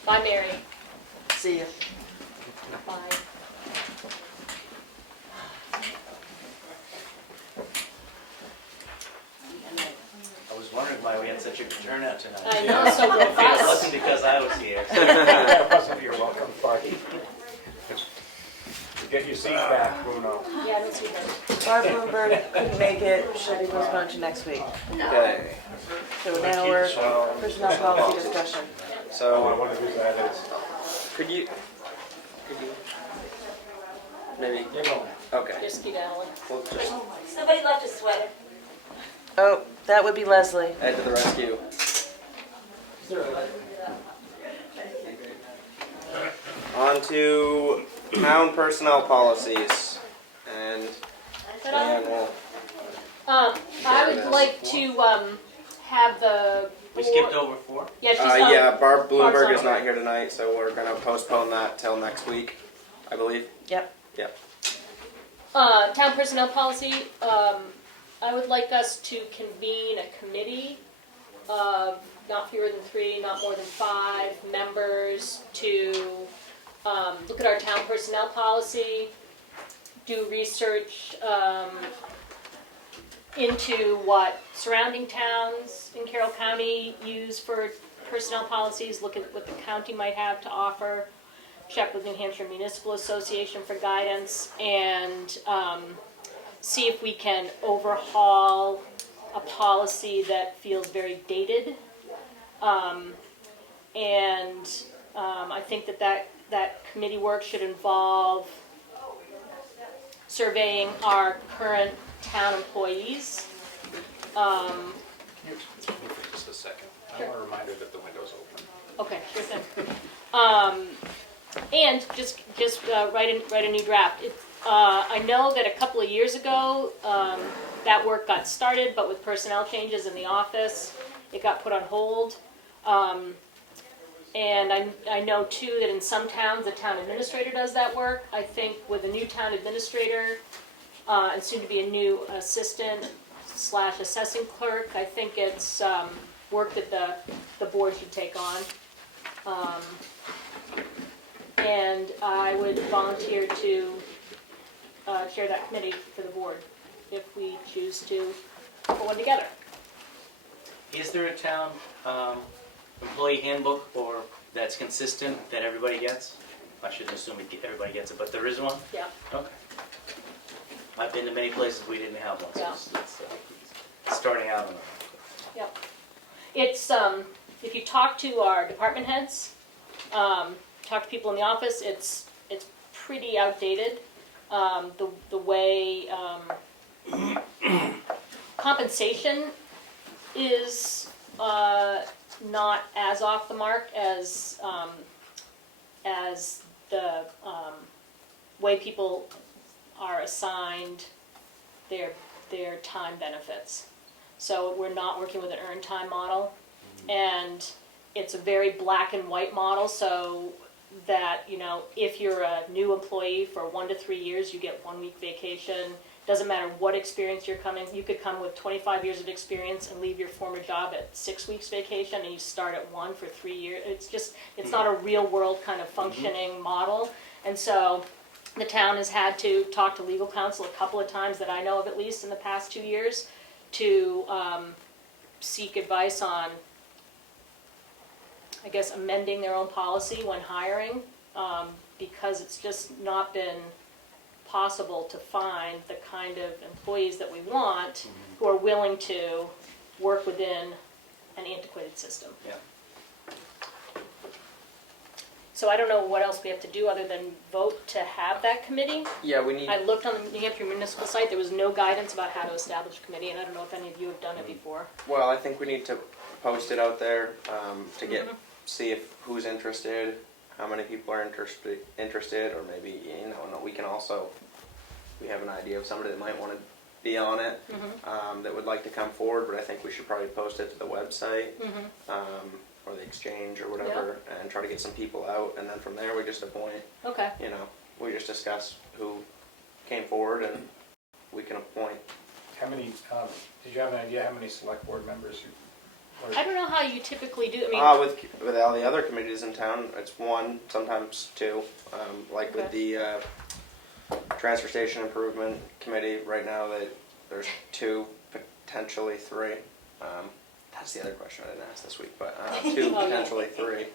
Bye, Mary. See you. Bye. I was wondering why we had such a good turnout tonight. I know, so It robust. wasn't because I was here. That wasn't your welcome party. Get your seat back, Bruno. Yeah, I don't see her. Barb Bloomberg couldn't make it, she'll be postponed to next week. Okay. So now we're personnel policy discussion. All I So, want to do that is, could you, maybe, you're going. okay. Just skedaddling. We'll just Somebody left a sweater. Oh, that would be Leslie. head to the rescue. On to town personnel policies, and Joanne will. I would like to, have the. We board- skipped over 4? Yeah, she's on. Yeah, Barb Barb's Bloomberg on. is not here tonight, so we're gonna postpone that till next week, I believe. Yep. Yep. Town personnel policy, I would like us to convene a committee of not fewer than 3, not more than 5 members to, look at our town personnel policy, do research, into what surrounding towns in Carroll County use for personnel policies, look at what the county might have to offer, check with New Hampshire Municipal Association for guidance, and see if we can overhaul a policy that feels very dated. I think that committee work should involve surveying our current town employees. Excuse me for just a second. I want a reminder that the window's open. Okay, sure thing. And just write a new draft. I know that a couple of years ago, that work got started, but with personnel changes in the office, it got put on hold. And I know too that in some towns, the town administrator does that work. I think with a new town administrator, and soon to be a new assistant / assessing clerk, I think it's work that the board should take on. And I would volunteer to chair that committee for the board if we choose to put one together. Is there a town employee handbook or that's consistent that everybody gets? I shouldn't assume everybody gets it, but there is one? Yeah. Okay. I've been to many places we didn't have one, so Yeah. it's starting out on Yep. It's, if you talk to our department heads, talk to people in the office, it's pretty outdated. The way compensation is not as off the mark as the way people are assigned their time benefits. So we're not working with an earned time model, and it's a very black and white model, so that, you know, if you're a new employee for 1 to 3 years, you get 1 week vacation. Doesn't matter what experience you're coming, you could come with 25 years of experience and leave your former job at 6 weeks vacation, and you start at 1 for 3 years. It's not a real world kind of functioning model. And so the town has had to talk to legal counsel a couple of times that I know of, at least in the past 2 years, to seek advice on, I guess, amending their own policy when hiring, because it's just not been possible to find the kind of employees that we want who are willing to work within an antiquated system. Yeah. So I don't know what else we have to do other than vote to have that committee. Yeah, we need. I looked on the New Hampshire municipal site, there was no guidance about how to establish a committee, and I don't know if any of you have done it before. Well, I think we need to post it out there to get Mhm. see if who's interested, how many people are interested, or maybe we can also we have an idea of somebody that might want to be on it that would like to come forward. But I think we should probably post it to the website or the exchange or whatever, and try to get some people out, and then from there we just appoint. Okay. We just discuss who came forward, and we can appoint. How many, did you have an idea how many select board members you? I don't know how you typically do, I mean, With all the other committees in town, it's 1, sometimes 2. Like with the transfer station improvement committee, right now there's 2, potentially 3. That's the other question I didn't ask this week, but 2, potentially 3.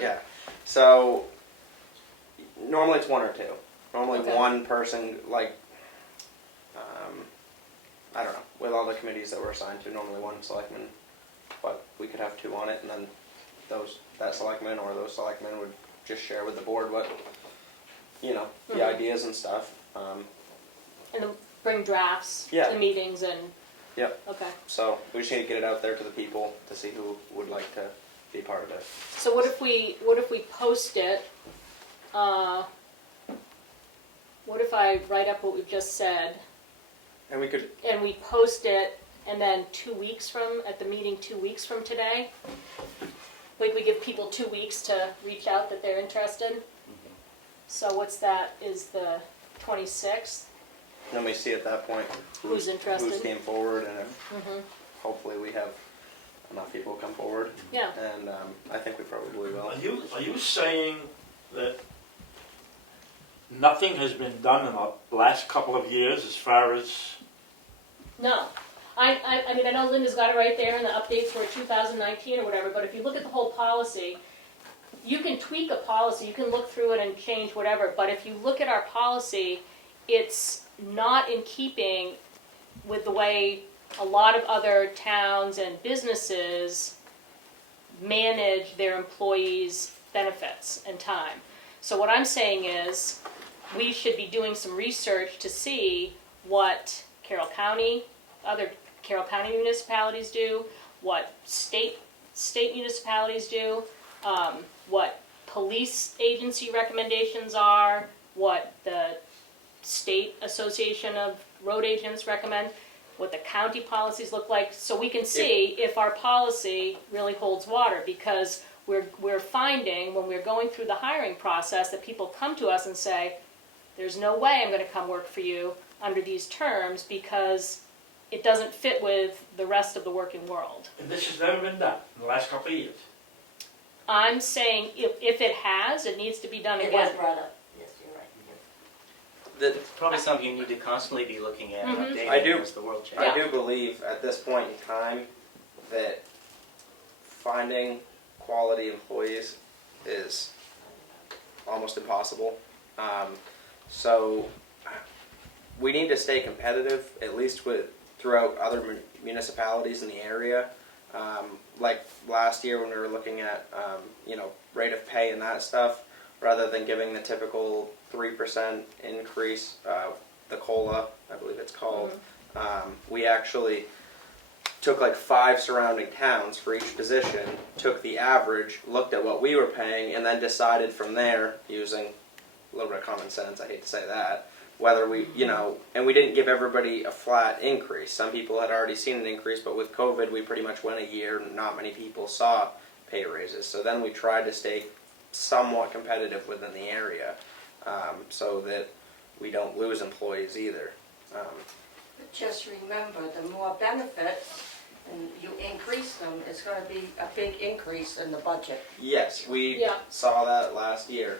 Yeah. So normally it's 1 or 2. Normally one person, like, I don't know, with all the committees that we're assigned to, normally 1 selectman, but we could have 2 on it, and then that selectman or those selectmen would just share with the board what, the ideas and stuff. and bring drafts to Yeah. the meetings and, Yep. okay. So we just need to get it out there to the people to see who would like to be part of it. So what if we post it, what if I write up what we've just said, And we could, and we post it, and then at the meeting 2 weeks from today, like we give people 2 weeks to reach out that they're interested. So what's that, is the 26th? then we see at that point Who's interested. who's came forward, and if hopefully we have enough people come forward. Yeah. And I think we probably will. Are you saying that nothing has been done in the last couple of years as far as? No. I mean, I know Linda's got it right there in the updates for 2019 or whatever, but if you look at the whole policy, you can tweak a policy, you can look through it and change whatever, but if you look at our policy, it's not in keeping with the way a lot of other towns and businesses manage their employees' benefits and time. So what I'm saying is, we should be doing some research to see what other Carroll County municipalities do, what state municipalities do, what police agency recommendations are, what the State Association of Road Agents recommend, what the county policies look like, so we can see if our policy really holds water, because we're finding when we're going through the hiring process that people come to us and say, there's no way I'm gonna come work for you under these terms because it doesn't fit with the rest of the working world. And this has never been done in the last couple of years. I'm saying if it has, it needs to be done It was again. brought up, yes, you're right. The, It's probably something you need to constantly be looking at and Mhm. updating I do. as the world changes. I do believe at this point in time that finding quality employees is almost impossible. So we need to stay competitive, at least throughout other municipalities in the area. Like last year when we were looking at rate of pay and that stuff, rather than giving the typical 3% increase, the COLA, I believe it's called, we actually took like 5 surrounding towns for each position, took the average, looked at what we were paying, and then decided from there, using a little bit of common sense, I hate to say that, whether we, and we didn't give everybody a flat increase. Some people had already seen an increase, but with COVID, we pretty much went a year, and not many people saw pay raises. So then we tried to stay somewhat competitive within the area, so that we don't lose employees either. But just remember, the more benefits and you increase them, it's gonna be a big increase in the budget. Yes, we Yeah. saw that last year,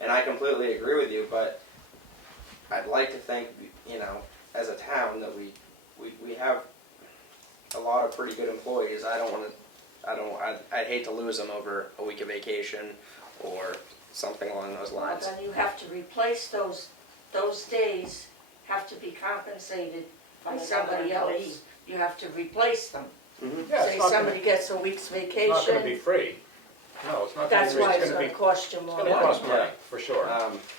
and I completely agree with you, but I'd like to think, as a town, that we have a lot of pretty good employees. I'd hate to lose them over a week of vacation or something along those Well, lines. then you have to replace those days have to be compensated by somebody else. You have to replace them. Mhm. Yeah, Say it's not somebody gonna, gets a week's it's not gonna be vacation, free. No, it's not gonna that's be, why it's it's gonna gonna be, cost you it's more gonna money. cost money, for sure.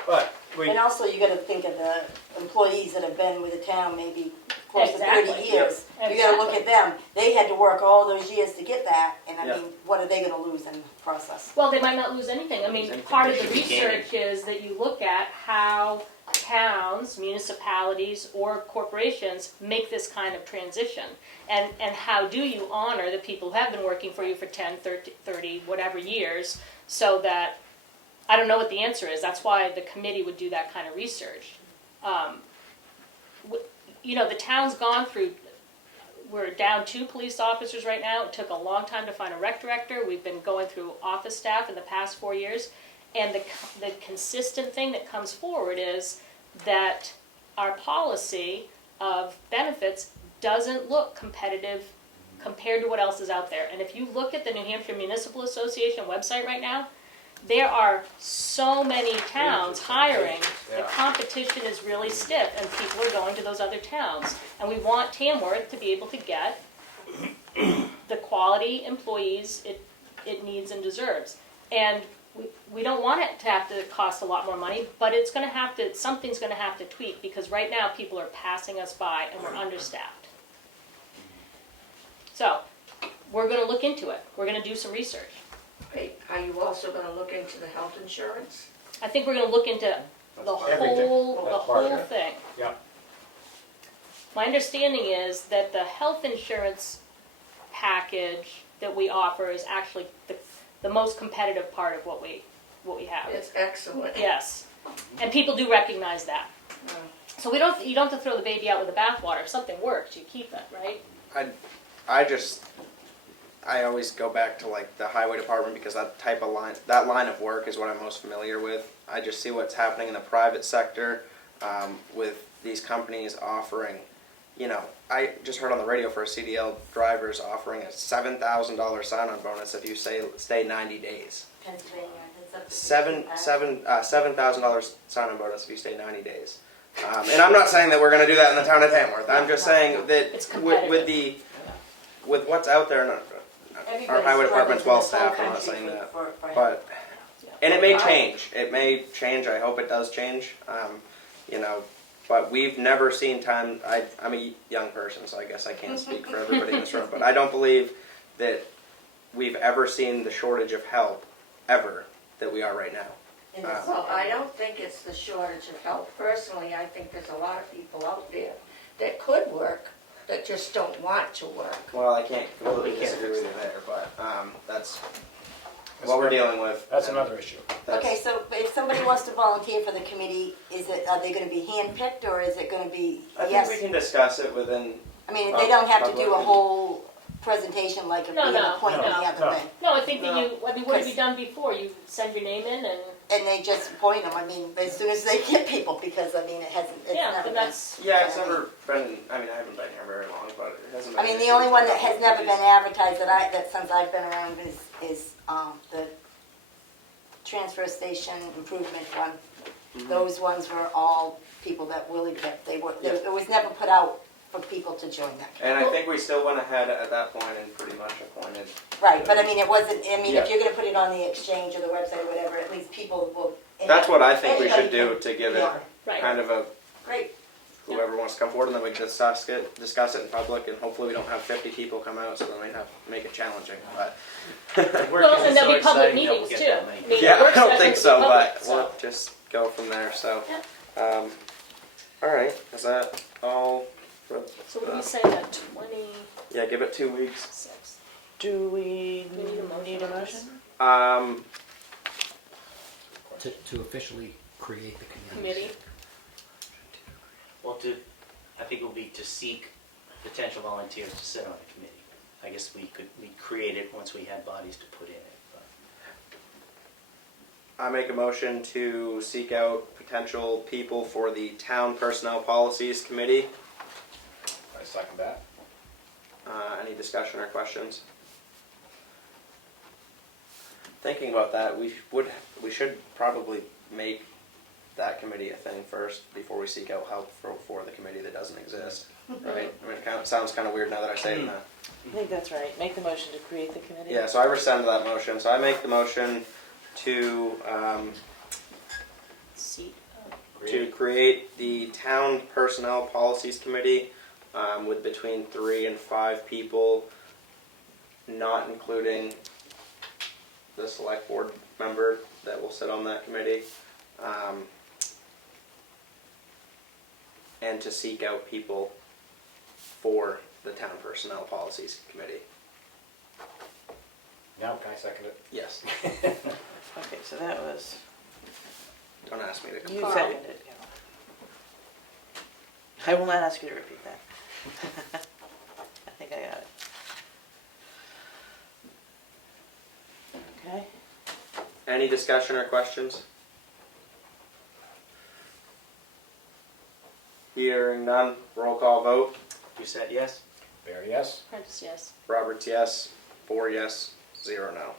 But we, And also, you gotta think of the employees that have been with the town maybe close to 30 Exactly. years. You gotta look at them. They had to work all those years to get that, and I Yeah. mean, what are they gonna lose in the process? Well, they might not lose anything. I mean, Anything. part of They the should be gaining. research is that you look at how towns, municipalities, or corporations make this kind of transition. And how do you honor the people who have been working for you for 10, 30, whatever years, so that, I don't know what the answer is. That's why the committee would do that kind of research. The town's gone through, we're down 2 police officers right now. It took a long time to find a rec director. We've been going through office staff in the past 4 years. And the consistent thing that comes forward is that our policy of benefits doesn't look competitive compared to what else is out there. And if you look at the New Hampshire Municipal Association website right now, there are so many towns hiring. The Yeah. competition is really stiff, and people are going to those other towns. And we want Tamworth to be able to get the quality employees it needs and deserves. And we don't want it to have to cost a lot more money, but something's gonna have to tweak, because right now people are passing us by and we're understaffed. So, we're gonna look into it. We're gonna do some research. Wait, are you also gonna look into the health insurance? I think we're gonna look into the Everything. whole That's part of whole it. thing. yeah, My understanding is that the health insurance package that we offer is actually the most competitive part of what we have. It's excellent. Yes, and people do recognize that. So you don't have to throw the baby out with the bathwater. If something works, you keep it, right? I always go back to like the highway department, because that line of work is what I'm most familiar with. I just see what's happening in the private sector, with these companies offering, I just heard on the radio for a CDL drivers offering a $7,000 sign-on bonus if you stay 90 days. Pennsylvania, it's up to $7,000 sign-on bonus if you stay 90 days. And I'm not saying that we're going to do that in the town of Tamworth. I'm just saying that It's with what's out there, our Everybody's highway department's struggling well in this whole staffed. I'm not country saying that, for help. but and it may change. It may change. I hope it does change. But we've never seen time. I'm a young person, so I guess I can't speak for everybody in this room. But I don't believe that we've ever seen the shortage of help ever that we are right now. Well, I don't think it's the shortage of help. Personally, I think there's a lot of people out there that could work, that just don't want to work. Well, I can't completely disagree with you there, but that's what we're dealing with. That's and another issue. that's- Okay, so if somebody wants to volunteer for the committee, are they gonna be handpicked, or is it gonna be, I yes? think we can discuss it within. I mean, they don't have to do a Public. whole presentation like if we No, have no, a point or the no. other No. way. No, I think that No. what have you done before? You send your name in and, And they just appoint them, I mean, as soon as they get people, because, I mean, it's yeah, never then been. that's, Yeah, it's never been. I mean, I haven't been here very long, but it hasn't I been. mean, an the issue only with one that has public never been committees. advertised that since I've been around is the transfer station improvement one. Mhm. Those ones were all people that really, Yeah. it was never put out for people to join them. And I think we still went ahead at that point and pretty much appointed. Right, but I mean, it wasn't, I mean, Yeah. if you're gonna put it on the exchange or the website or whatever, at least people will. That's what I think we should anybody do can to give be it on right. kind of a Great, whoever wants to come forward, and then we can discuss it in public, and hopefully we don't have 50 people come out, so then we'd have to make it challenging. But Well, and there'll be public meetings too. I mean, yeah, work I don't think sessions so, will be public, but we'll just go from there. So, Yeah. all right, is that all? For, So what do we say, that 26? yeah, give it 2 weeks. Do we Do we need a motion need a on this? motion? To officially create the Committee? Well, I think it would be to seek potential volunteers to sit on the committee. I guess we'd create it once we had bodies to put in it. But I make a motion to seek out potential people for the Town Personnel Policies Committee. I second that. Any discussion or questions? Thinking about that, we should probably make that committee a thing first before we seek out help for the committee that doesn't exist, right? I mean, it sounds kind of weird now that I say it. I think that's right. Make the motion to create the committee. Yeah, so I rescind that motion. So I make the motion to Seat. create the Town Personnel Policies Committee with between 3 and 5 people, not including the select board member that will sit on that committee, and to seek out people for the Town Personnel Policies Committee. Now, can I second it? Yes. Okay, so that was, Don't ask me to you confirm. seconded it. Yeah. I will not ask you to repeat that. I think I got it. Okay. Any discussion or questions? Hearing none, roll call vote. you said yes? Bear, yes? Prentice, yes. Roberts, yes. 4 yes, 0 no.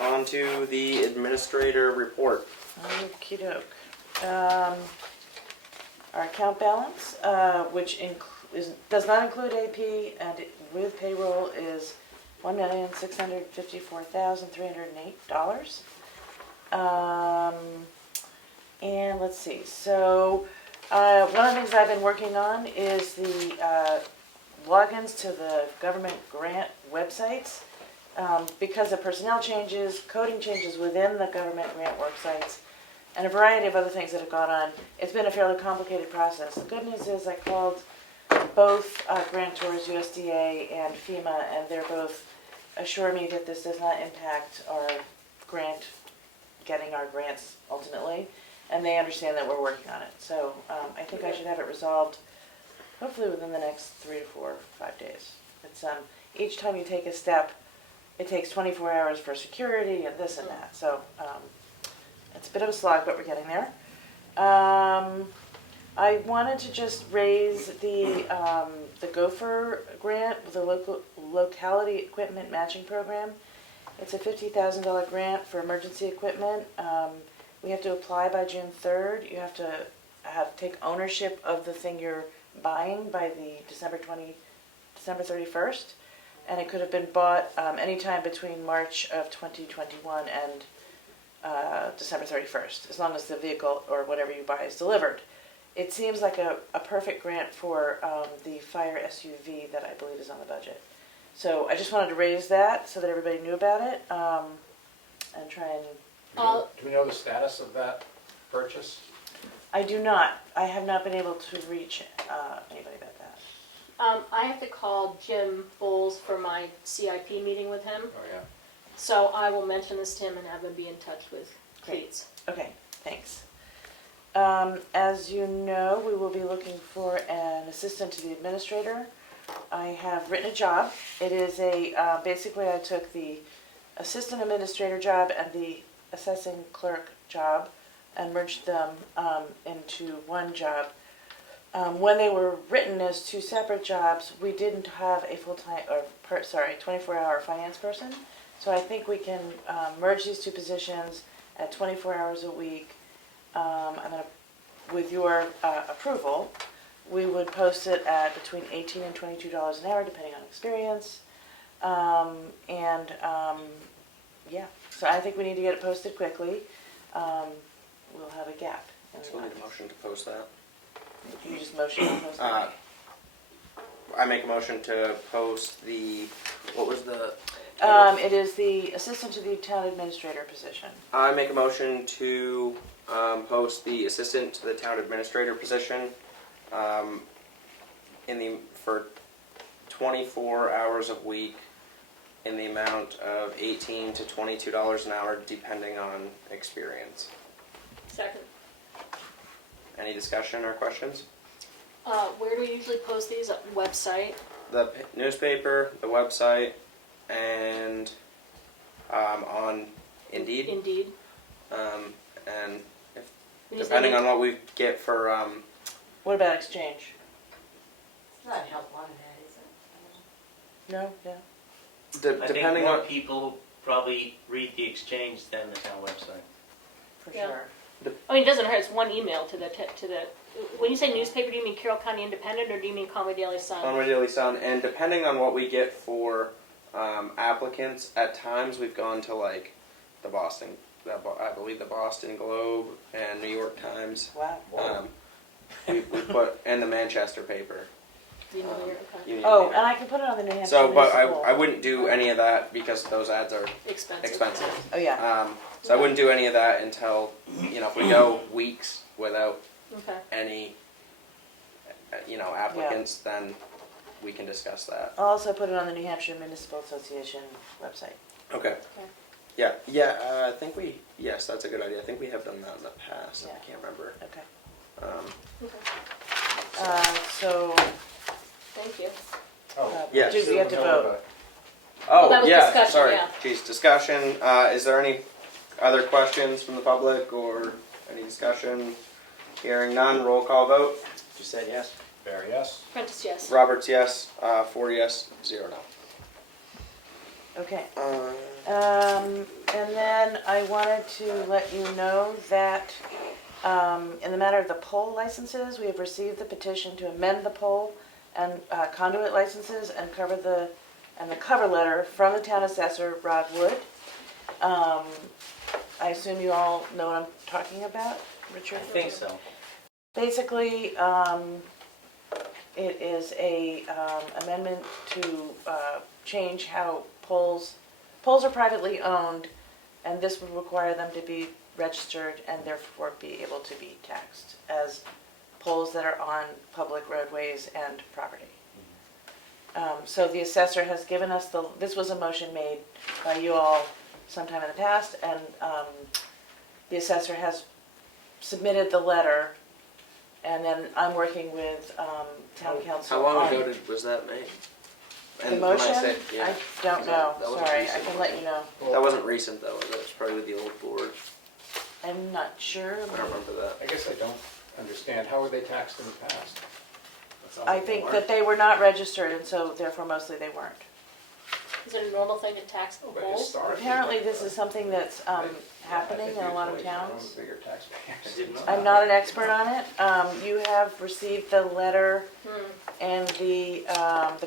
On to the administrator report. Okey doke. Our account balance, which does not include AP and with payroll, is $1,654,308. And let's see, so one of the things I've been working on is the logins to the government grant websites. Because of personnel changes, coding changes within the government grant websites, and a variety of other things that have gone on, it's been a fairly complicated process. The good news is I called both grantors, USDA and FEMA, and they're both assuring me that this does not impact our grant, getting our grants ultimately, and they understand that we're working on it. So I think I should have it resolved hopefully within the next 3 to 4 or 5 days. It's each time you take a step, it takes 24 hours for security and this and that. So it's a bit of a slog, but we're getting there. I wanted to just raise the Gopher grant, the locality equipment matching program. It's a $50,000 grant for emergency equipment. We have to apply by June 3rd. You have to take ownership of the thing you're buying by the December 31st. And it could have been bought anytime between March of 2021 and December 31st, as long as the vehicle or whatever you buy is delivered. It seems like a perfect grant for the fire SUV that I believe is on the budget. So I just wanted to raise that so that everybody knew about it, and try and... Do we know the status of that purchase? I do not. I have not been able to reach anybody about that. I have to call Jim Bowles for my CIP meeting with him. Oh, yeah. So I will mention this to him and have him be in touch with Great. Keats. Okay, thanks. As you know, we will be looking for an assistant to the administrator. I have written a job. It is basically I took the assistant administrator job and the assessing clerk job and merged them into one job. When they were written as two separate jobs, we didn't have a 24-hour finance person. So I think we can merge these two positions at 24 hours a week. With your approval, we would post it at between $18 and $22 an hour, depending on experience. Yeah, so I think we need to get it posted quickly. We'll have a gap. So we need a motion to post that. You just motion to post that? I make a motion to post the, what was the? It is the assistant to the town administrator position. I make a motion to post the assistant to the town administrator position for 24 hours a week in the amount of $18 to $22 an hour, depending on experience. Second. Any discussion or questions? Where do we usually post these? Website? The newspaper, the website, and on Indeed. Indeed. And When you say depending on what we get for, What about exchange? It's not help on that, is it? No? Yeah. I think depending more on, people probably read the exchange than the town website. For Yeah. sure. I mean, it doesn't hurt. It's one email to the. When you say newspaper, do you mean Carroll County Independent or do you mean Comeau Daily Sun? Conway Daily Sun, and depending on what we get for applicants, at times we've gone to like the Boston, I believe the Boston Globe and New York Times. Wow. We put, and the Manchester paper. Do you know where- okay. Union Oh, Paper. and I can put it on the New Hampshire So, but Municipal. I wouldn't do any of that because those ads are Expensive. expensive. Oh, yeah. So I wouldn't do any of that until, if we go weeks without Okay. any, applicants, then we can discuss that. I'll also put it on the New Hampshire Municipal Association website. Okay. Okay. Yeah, I think yes, that's a good idea. I think we have done that in the past. Yeah. I can't remember. Okay. Okay. So, Thank you. Yes. do we have to vote? Oh, that was yeah, discussion, sorry. yeah. Geez, discussion. Is there any other questions from the public or any discussion? Hearing none, roll call vote. You said yes? Barry, yes. Prentice, yes. Roberts, yes. 4 yes, 0 no. Okay. And then I wanted to let you know that in the matter of the poll licenses, we have received the petition to amend the poll and conduit licenses and the cover letter from the town assessor, Rod Wood. I assume you all know what I'm talking about, Richard? I think so. Basically, it is a amendment to change how polls are privately owned, and this would require them to be registered and therefore be able to be taxed as poles that are on public roadways and property. So the assessor has given us this was a motion made by you all sometime in the past, and the assessor has submitted the letter, and then I'm working with town council. How long on ago was that made? the And when I motion? say- yeah. I don't know, That wasn't sorry, I recent. can let you know. That wasn't recent though, was it? It was probably with the old board. I'm not sure. I don't remember that. I guess I don't understand. How were they taxed in the past? I think that they were not registered, and so therefore mostly they weren't. Is it a normal thing to tax Oh, but polls? historically, Apparently this is something that's happening in a lot of I towns. bigger I taxpayers. didn't know. I'm not an expert on it. You have received the letter and the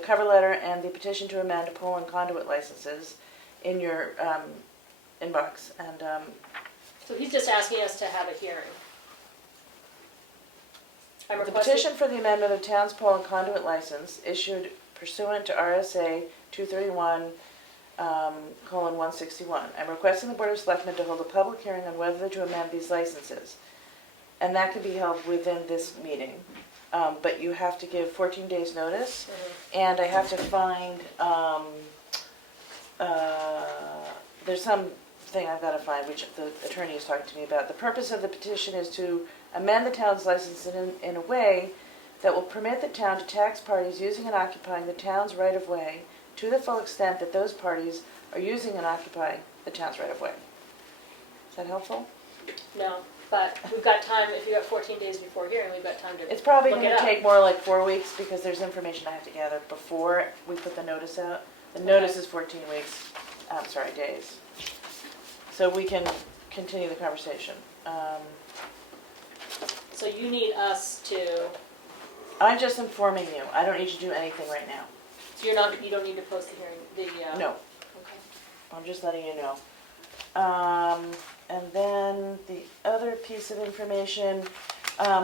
cover letter and the petition to amend poll and conduit licenses in your inbox, and So he's just asking us to have a hearing. I'm the requesting. petition for the amendment of town's poll and conduit license issued pursuant to RSA 231:161. I'm requesting the Board of Selectmen to hold a public hearing on whether to amend these licenses. And that can be held within this meeting. But you have to give 14 days notice, there's something I've gotta find, which the attorney is talking to me about. The purpose of the petition is to amend the town's license in a way that will permit the town to tax parties using and occupying the town's right-of-way to the full extent that those parties are using and occupying the town's right-of-way. Is that helpful? No, but we've got time, if you got 14 days before hearing, we've got time to It's probably look gonna it up. take more like 4 weeks, because there's information I have to gather before we put the notice out. The notice is 14 weeks, days. So we can continue the conversation. So you need us to, I'm just informing you, I don't need you to do anything right now. so you don't need to post the hearing, No, Okay. I'm just letting you know. And then the other piece of information,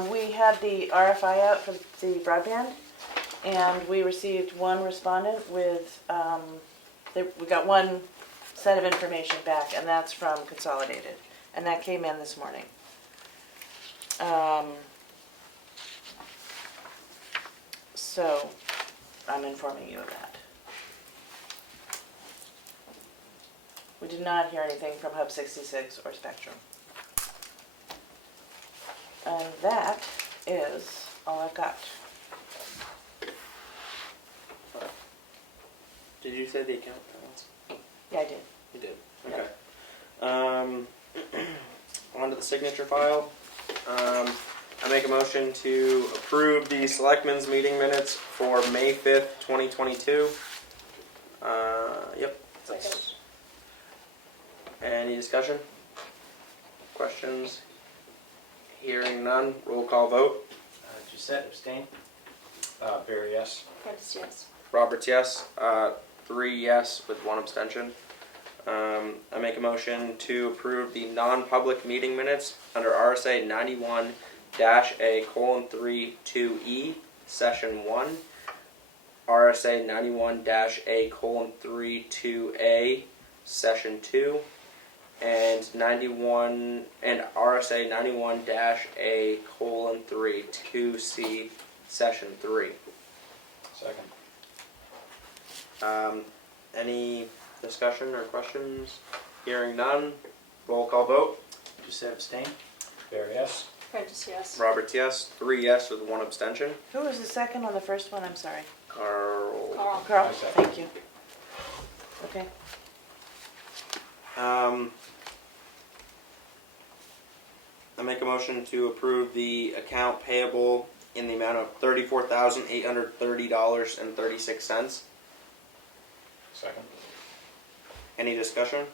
we had the RFI out for the broadband, and we received one respondent with, we got one set of information back, and that's from Consolidated, and that came in this morning. So, I'm informing you of that. We did not hear anything from Hub 66 or Spectrum. And that is all I've got. Did you say the account balance? Yeah, I did. You did. Okay. Onto the signature file. I make a motion to approve the Selectmen's meeting minutes for May 5th, 2022. Yep. Second. Any discussion? Questions? Hearing none. Roll call vote. Gisette, abstain? Barry, yes. Prentice, yes. Roberts, yes. 3 yes with 1 abstention. I make a motion to approve the non-public meeting minutes under RSA 91-A:32E, Session 1, RSA 91-A:32A, Session 2, and RSA 91-A:3, 2C, Session 3. Second. Any discussion or questions? Hearing none. Roll call vote. Gisette, abstain? Barry, yes. Prentice, yes. Roberts, yes. 3 yes with 1 abstention. Who was the second on the first one? I'm sorry. Carl. Carl. Carl, I second. thank you. Okay. I make a motion to approve the account payable in the amount of $34,830.36. Second. Any discussion?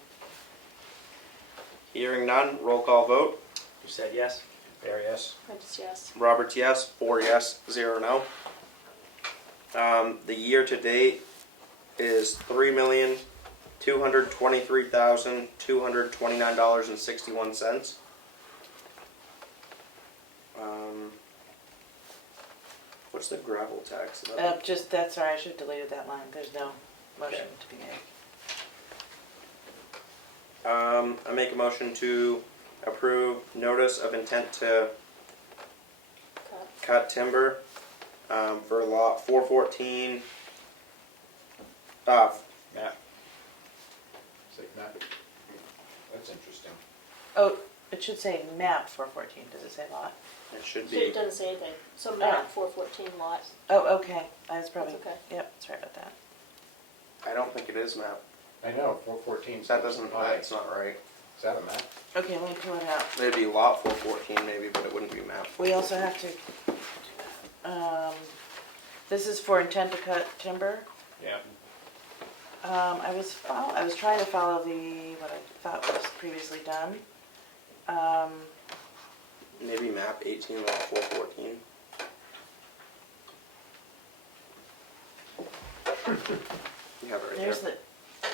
Hearing none. Roll call vote. You said yes? Barry, yes. Prentice, yes. Roberts, yes. 4 yes, 0 no. The year to date is $3,223,229.61. What's the gravel tax? That's sorry, I should have deleted that line. There's no motion to be made. I make a motion to approve notice of intent to cut timber for lot 414. Matt. Say Matt. That's interesting. Oh, it should say map 414. Does it say lot? It should So be. it doesn't say anything. So map 414 lot. Oh, okay. That's probably, That's okay. Yep, sorry about that. I don't think it is map. I know, 414. That doesn't. That's not right. Is that a map? Okay, let me pull it out. It'd be lot 414 maybe, but it wouldn't be map. We also have to, this is for intent to cut timber. Yeah. I was trying to follow what I thought was previously done. Maybe map 18 lot 414. You have it right There's there. the,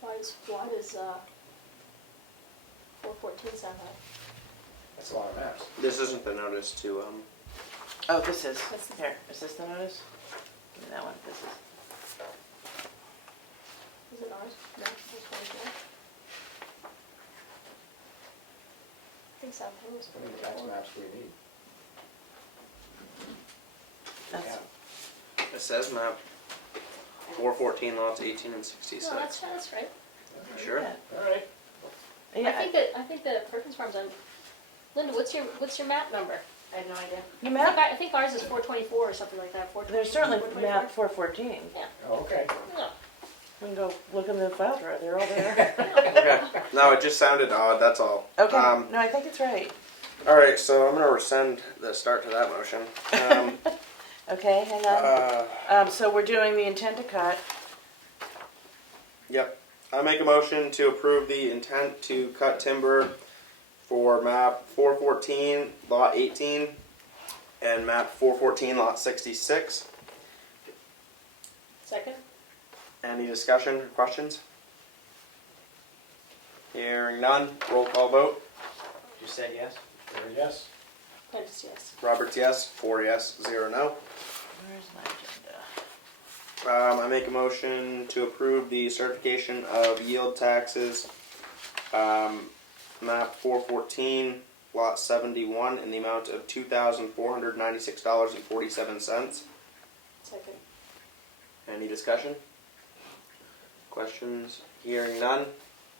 Why does 414 sound high? That's a lot of maps. This isn't the notice to oh, this is, That's the- here, is this the notice? Give me that one, this is. Is it ours? No, this one's not. I think South Hill was How many tax 44. maps do we need? That's, Yeah. It says map 414 lots 18 and 66. No, that's right. Sure. Yeah. All right. Yeah, I think that Perkins Farms on, Linda, what's your map number? I have no idea. you map, I think ours is 424 or something like that, 424. there's certainly 424? map 414. Oh, okay. Yeah. We can go look in the file drawer, they're all there. Okay. No, it just sounded odd. That's all. Okay, Um, no, I think it's right. all right. So I'm gonna rescind the start to that motion. Okay, hang on. So we're doing the intent to cut. Yep. I make a motion to approve the intent to cut timber for map 414, lot 18, and map 414, lot 66. Second? Any discussion or questions? Hearing none. Roll call vote. You said yes? Very yes. Prentice, yes. Roberts, yes. 4 yes, 0 no. Where's my agenda? I make a motion to approve the certification of yield taxes, map 414, lot 71, in the amount of $2,496.47. Second. Any discussion? Questions? Hearing none.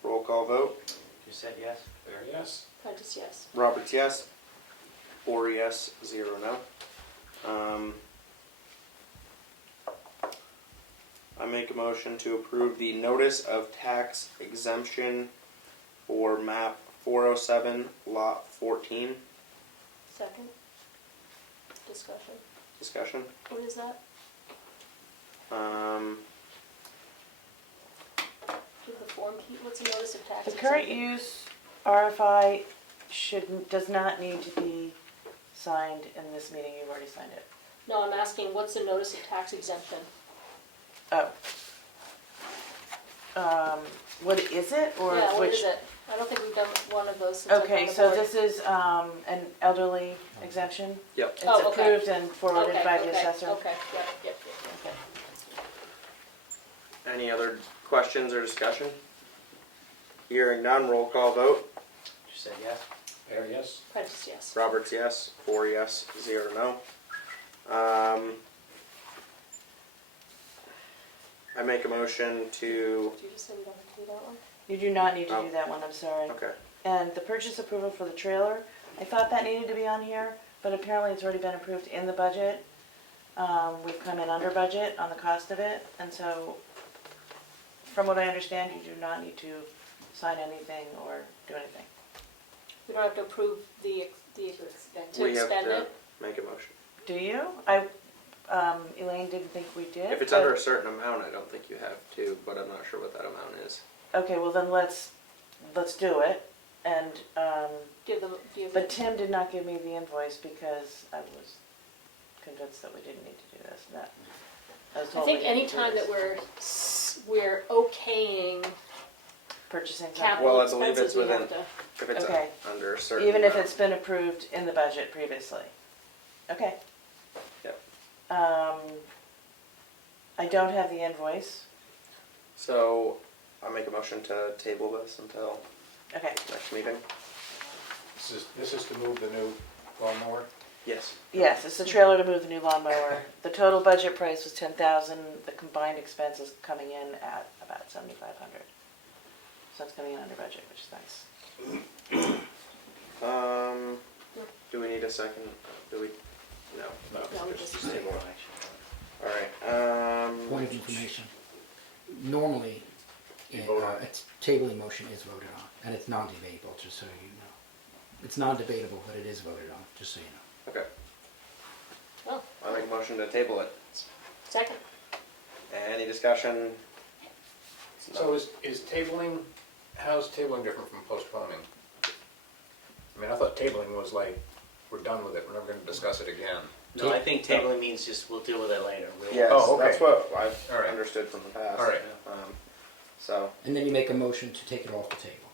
Roll call vote. You said yes? Very yes. Prentice, yes. Roberts, yes. 4 yes, 0 no. I make a motion to approve the notice of tax exemption for map 407, lot 14. Second. Discussion. Discussion. What is that? Give the form key, what's a notice of tax? The current exemption? use RFI does not need to be signed in this meeting, you've already signed it. No, I'm asking, what's a notice of tax exemption? Oh. What is it, or Yeah, what which? is it? I don't think we've done one of those since I've been on Okay, the so board. this is an elderly exemption. Yep. It's Oh, okay. approved and forwarded Okay, by the okay, assessor. Okay, yep. Okay. Any other questions or discussion? Hearing none. Roll call vote. You said yes? Very yes. Prentice, yes. Roberts, yes. 4 yes, 0 no. I make a motion to. Did you just say we don't have to do that one? You do not need to Oh. do that one, I'm sorry. Okay. And the purchase approval for the trailer, I thought that needed to be on here, but apparently it's already been approved in the budget. We've come in under budget on the cost of it, and so, from what I understand, you do not need to sign anything or do anything. We don't have to approve to We have expend to it? make a motion. Do you? Elaine didn't think we did. If it's but- under a certain amount, I don't think you have to, but I'm not sure what that amount is. Okay, well then let's do it, and, Give them. but Tim did not give me the invoice because I was convinced that we didn't need to do this, and that, I was I told we think didn't any do time this. that we're okaying Purchasing something. capital Well, I believe expenses, it's we have within- to. If it's Okay. under a certain Even if amount. it's been approved in the budget previously. Okay. Yep. I don't have the invoice. So, I'll make a motion to table this until Okay, next meeting. This is to move the new lawnmower. Yes. yes, it's the trailer to move the new lawnmower. The total budget price was 10,000. The combined expense is coming in at about 7,500. So it's coming in under budget, which is nice. Do we need a second? Do we? No. No, we just Table action. All right. Point of information. Normally, You vote on it. a tabling motion is voted on, and it's non-debatable, just so you know. It's non-debatable, but it is voted on, just so you know. Okay. Oh, I make a motion to table it. second. Any discussion? So is tabling, how's tabling different from postponing? I mean, I thought tabling was like, we're done with it, we're never gonna discuss it again. No, I think tabling means just we'll deal with it later. Yes, Oh, okay. that's what I've All right. understood from the past. All right. So, And then you make a motion to take it off the table.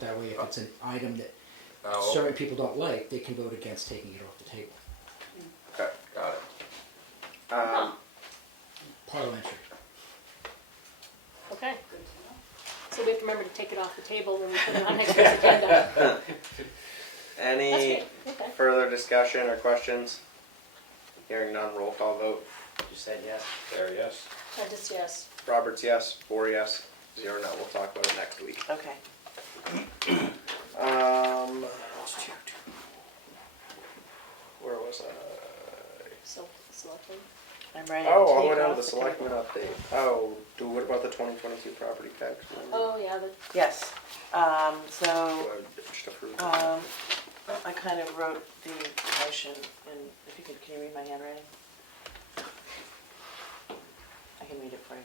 That way, if it's an item that Oh, certain okay, people don't like, they can vote against taking it off the table. okay. got it. Parliamentary. Okay. So we have to remember to take it off the table when we put it on next week's agenda. Any That's good, okay. further discussion or questions? Hearing none, roll call vote. You said yes? There, yes. Prentice, yes. Roberts, yes. 4 yes, 0 no. We'll talk about it next week. Okay. Where was I? So, selectmen. I'm ready Oh, to all the way take down to off the the selectmen table. update. Oh, what about the 2022 property tax? Oh, yeah, the Yes, so, Just approve I kind of wrote the motion, and if you could, can you read my handwriting? I can read it for you.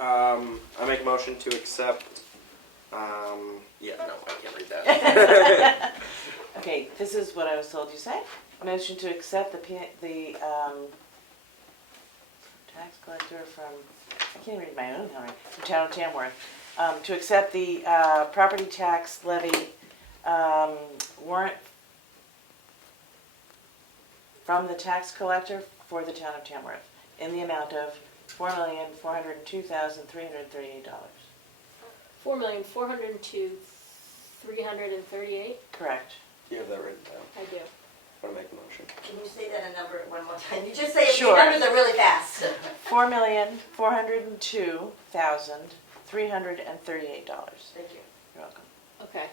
I make a motion to accept. Yeah, no, I can't read that. Okay, this is what I was told you say. A motion to accept the tax collector from, I can't read my own handwriting, from town of Tamworth, to accept the property tax levy warrant from the tax collector for the town of Tamworth in the amount of $4,402,338. $4,402,338. Correct. You have that written down. I do. Want to make a motion? Can you say that a number one more time? You just say it, Sure. the numbers are really fast. $4,402,338. Thank you. You're welcome. Okay.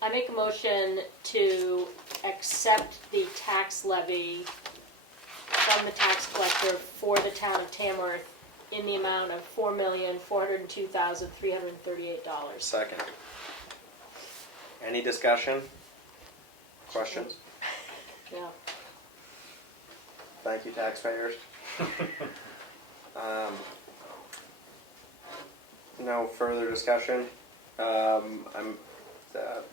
I make a motion to accept the tax levy from the tax collector for the town of Tamworth in the amount of $4,402,338. Second. Any discussion? Questions? Yeah. Thank you, taxpayers. No further discussion.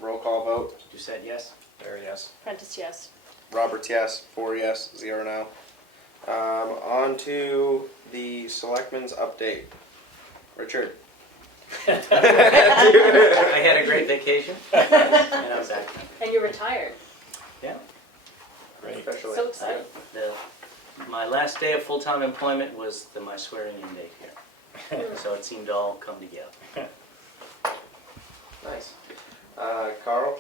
Roll call vote. You said yes? There, yes. Prentice, yes. Roberts, yes. 4 yes. 0 no. On to the selectmen's update. Richard. I had a great vacation, and I was active. And you're retired. Yeah. Great. Officially. So excited. My last day of full-time employment was my swearing-in day here. So it seemed to all come together. Nice. Carl?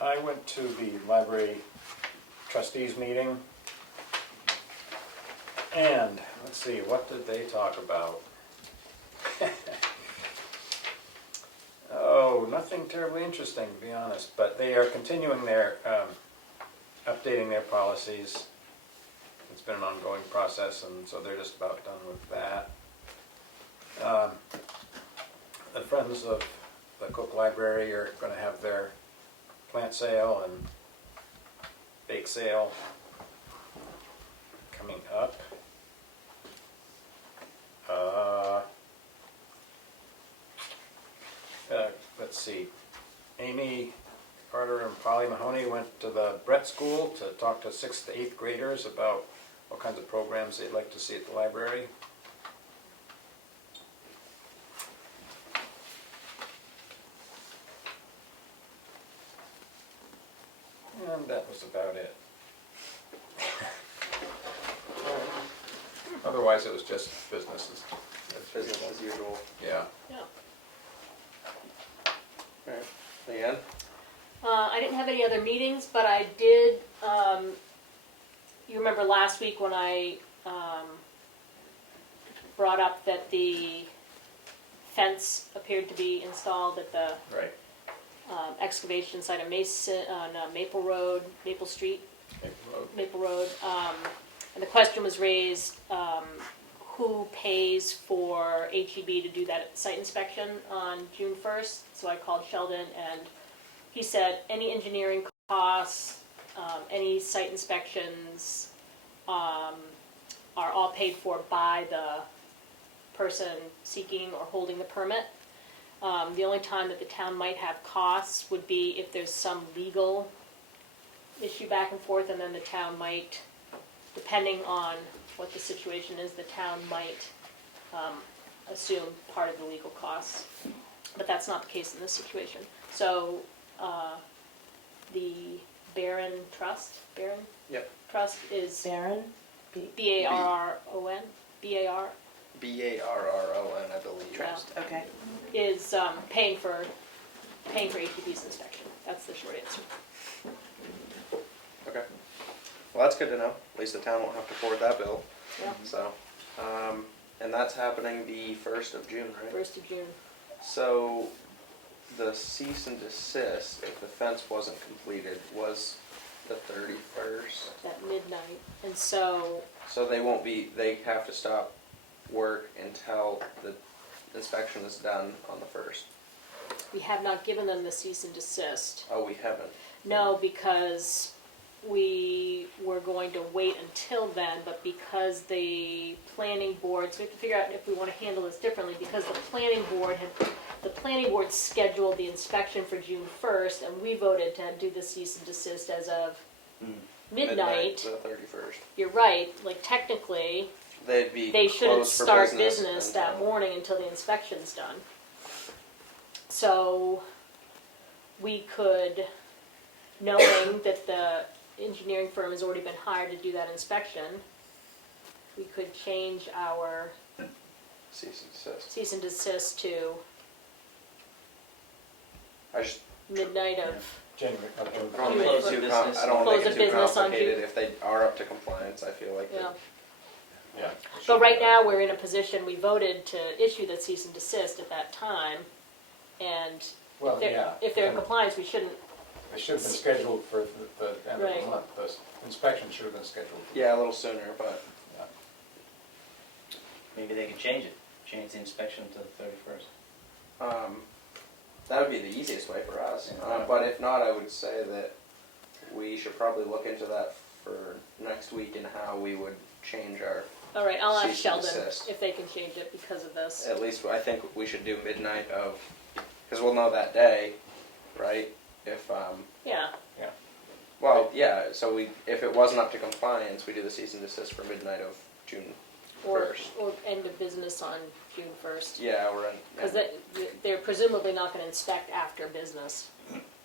I went to the library trustees meeting, and let's see, what did they talk about? Oh, nothing terribly interesting, to be honest, but they are continuing their, updating their policies. It's been an ongoing process, and so they're just about done with that. The Friends of the Cook Library are going to have their plant sale and bake sale coming up. Let's see, Amy Carter and Polly Mahoney went to the Brett School to talk to 6th to 8th graders about what kinds of programs they'd like to see at the library. And that was about it. Otherwise, it was just businesses. It's business as usual. Yeah. Yeah. Alright. Leanne? I didn't have any other meetings, but I did, you remember last week when I brought up that the fence appeared to be installed at the Right. excavation site on Maple Road, Maple Street, Maple Road. And the question was raised, who pays for HEB to do that site inspection on June 1st? So I called Sheldon, and he said any engineering costs, any site inspections are all paid for by the person seeking or holding the permit. The only time that the town might have costs would be if there's some legal issue back and forth, and then the town might, depending on what the situation is, the town might assume part of the legal costs. But that's not the case in this situation. So the Barron Trust, Yep. Trust is Baron? B-A-R-R-O-N, B-A-R, B-A-R-R-O-N, I believe. Trust, okay. is paying for HEB's inspection. That's the short answer. Okay. Well, that's good to know. At least the town won't have to forward that bill. Yeah. So, And that's happening the 1st of June, right? 1st of June. So the cease and desist, if the fence wasn't completed, was the 31st. At midnight. And so, So they have to stop work until the inspection is done on the 1st. we have not given them the cease and desist. Oh, we haven't. No, because we were going to wait until then, but because the planning board, so we have to figure out if we want to handle this differently, because the planning board scheduled the inspection for June 1st, and we voted to do the cease and desist as of midnight. The 31st. You're right, like technically, They shouldn't closed for start business until- that morning until the inspection's done. So, we could, knowing that the engineering firm has already been hired to do that inspection, we could change our Cease and desist. cease and desist to I just midnight of, January, I don't June want to make it too business. I don't want Close to make of it too business on complicated. June. If they are up to compliance, I feel like yeah. Yeah. But right now, we're in a position, we voted to issue the cease and desist at that time, and Well, yeah. if they're in compliance, we shouldn't, They should have been scheduled for the end of Right. the month. The inspection should have been scheduled. Yeah, a little sooner, but Maybe they could change it, change the inspection to the 31st. that would be the easiest way for us. Yeah. But if not, I would say that we should probably look into that for next week and how we would change our. all right, I'll ask Cease and Sheldon desist. if they can change it because of this. At least I think we should do midnight of, because we'll know that day, right? If Yeah, well, yeah. So if it wasn't up to compliance, we do the cease and desist for midnight of June or 1st. end of business on June 1st. Yeah, we're in. Because they're presumably not going to inspect after business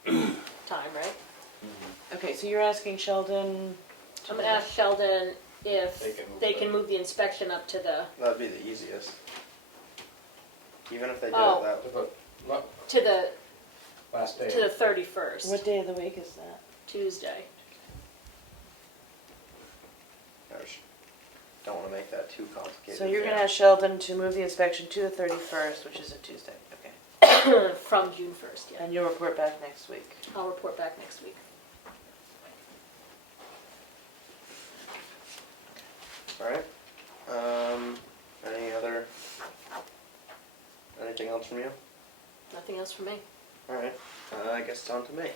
time, right? Okay, so you're asking Sheldon? I'm going to ask Sheldon if They can move they can move the inspection up to the, That'd be the easiest. Even if they did Oh. it that. To the to the, last day. to the 31st, What day of the week is that? Tuesday. I just don't want to make that too complicated. So you're gonna ask Sheldon to move the inspection to the 31st, which is a Tuesday, okay. From June 1st, yeah. And you'll report back next week. I'll report back next week. All right. Anything else from you? Nothing else from me. All right. I guess it's on to me.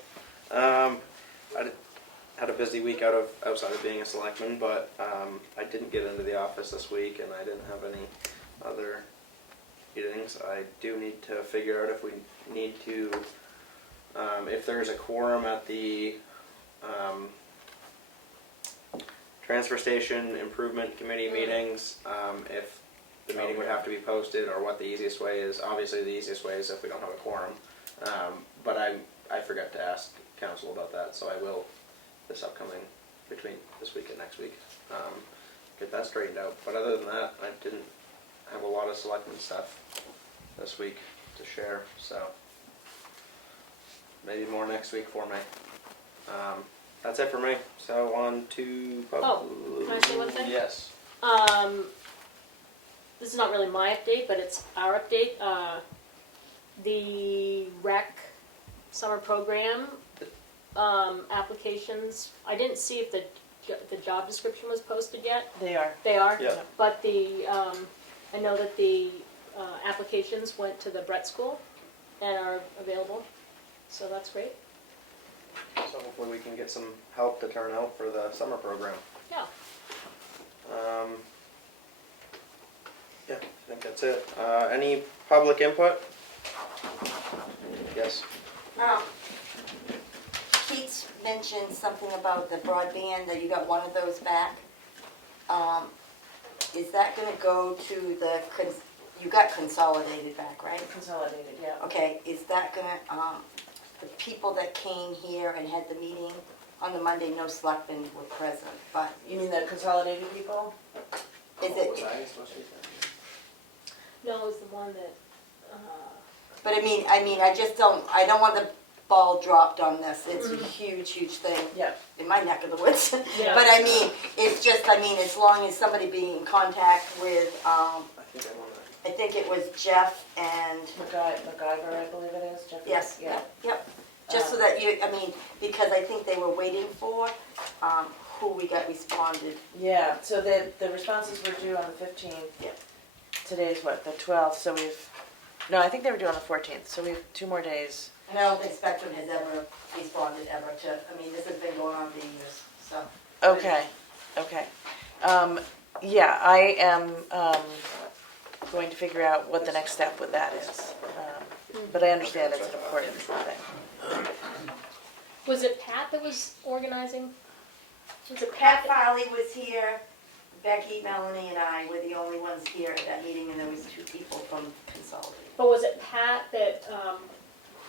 Had a busy week outside of being a selectman, but I didn't get into the office this week, and I didn't have any other meetings. I do need to figure out if we need to, if there's a quorum at the transfer station improvement committee meetings, if the meeting would have to be posted, or what the easiest way is. Obviously, the easiest way is if we don't have a quorum. But I forgot to ask council about that, so I will this upcoming, between this week and next week, get that straightened out. But other than that, I didn't have a lot of selectmen stuff this week to share, so maybe more next week for me. That's it for me. So on to Oh, can I say one thing? Yes. This is not really my update, but it's our update. The rec summer program applications, I didn't see if the job description was posted yet. They are. They are? Yeah. But I know that the applications went to the Brett School and are available, so that's great. So hopefully we can get some help to turn out for the summer program. Yeah. Yeah, I think that's it. Any public input? Yes. Keats mentioned something about the broadband, that you got one of those back. Is that gonna go to you got consolidated back, right? Consolidated, yeah. Okay, is that gonna, the people that came here and had the meeting on the Monday, no selectmen were present, but You mean the consolidated people? is Was it, I supposed to be there? No, it was the one that, but I don't want the ball dropped on this. It's a huge, huge thing Yeah. in my neck of the woods. Yeah. But I mean, it's just, as long as somebody be in contact with, I think it was Jeff and, MacGyver, I believe it is, Jeffrey? yes, Yeah. yep. Just so that you, I mean, because I think they were waiting for, who we got responded. Yeah, so the responses were due on the 15th. Yep. Today's what, the 12th, so no, I think they were due on the 14th, so we have 2 more days. And I don't think Spectrum has ever responded ever to, I mean, this has been going on for years, so. Okay, okay. Yeah, I am going to figure out what the next step with that is. But I understand it's an important thing. Was it Pat that was organizing? Was it Pat Pat? Farley was here, Becky, Melanie, and I were the only ones here at that meeting, and there was 2 people from Consolidated. But was it Pat that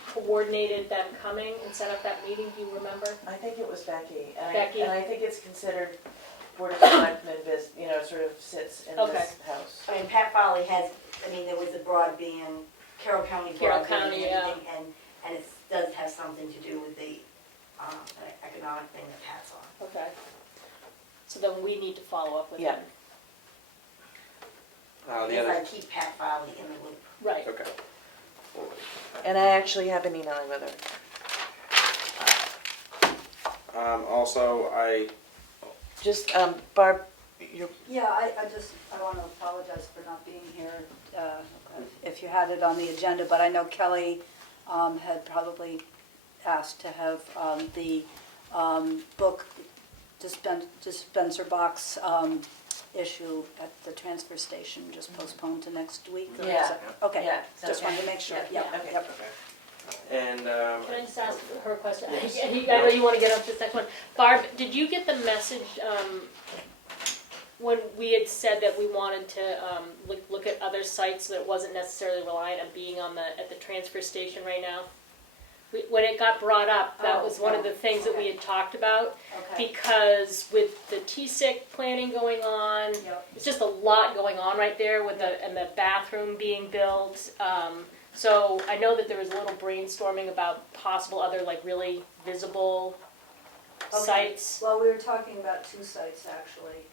coordinated them coming and set up that meeting? Do you remember? I think it was Becky. Becky. And I think it's considered Board of Selectmen, sort of sits in Okay. this house. I mean, Pat Farley has, I mean, there was a broadband, Carroll County Carroll broadband County, and yeah. everything, and it does have something to do with the economic thing that Pat's on. Okay. So then we need to follow up with Yeah. them. The Because other, I keep Pat Farley in the loop. Right. okay. And I actually have been emailing with her. Also, Just, Barb, Yeah, I want to apologize for not being here if you had it on the agenda, but I know Kelly had probably asked to have the book dispenser box issue at the transfer station just postponed to next week? Or is Yeah. it- Okay, Yeah, is that just okay? wanted to make sure, Yeah, yep, okay. yep. and Can I just ask her a question? I know you want to get up to the second one. Barb, did you get the message when we had said that we wanted to look at other sites so that it wasn't necessarily reliant on being at the transfer station right now? When it got brought up, that was one of the things that we had talked about. Okay. Because with the TSIC planning going on, Yep. it's just a lot going on right there with and the bathroom being built. So I know that there was a little brainstorming about possible other like really visible Okay. sites. Well, we were talking about 2 sites, actually.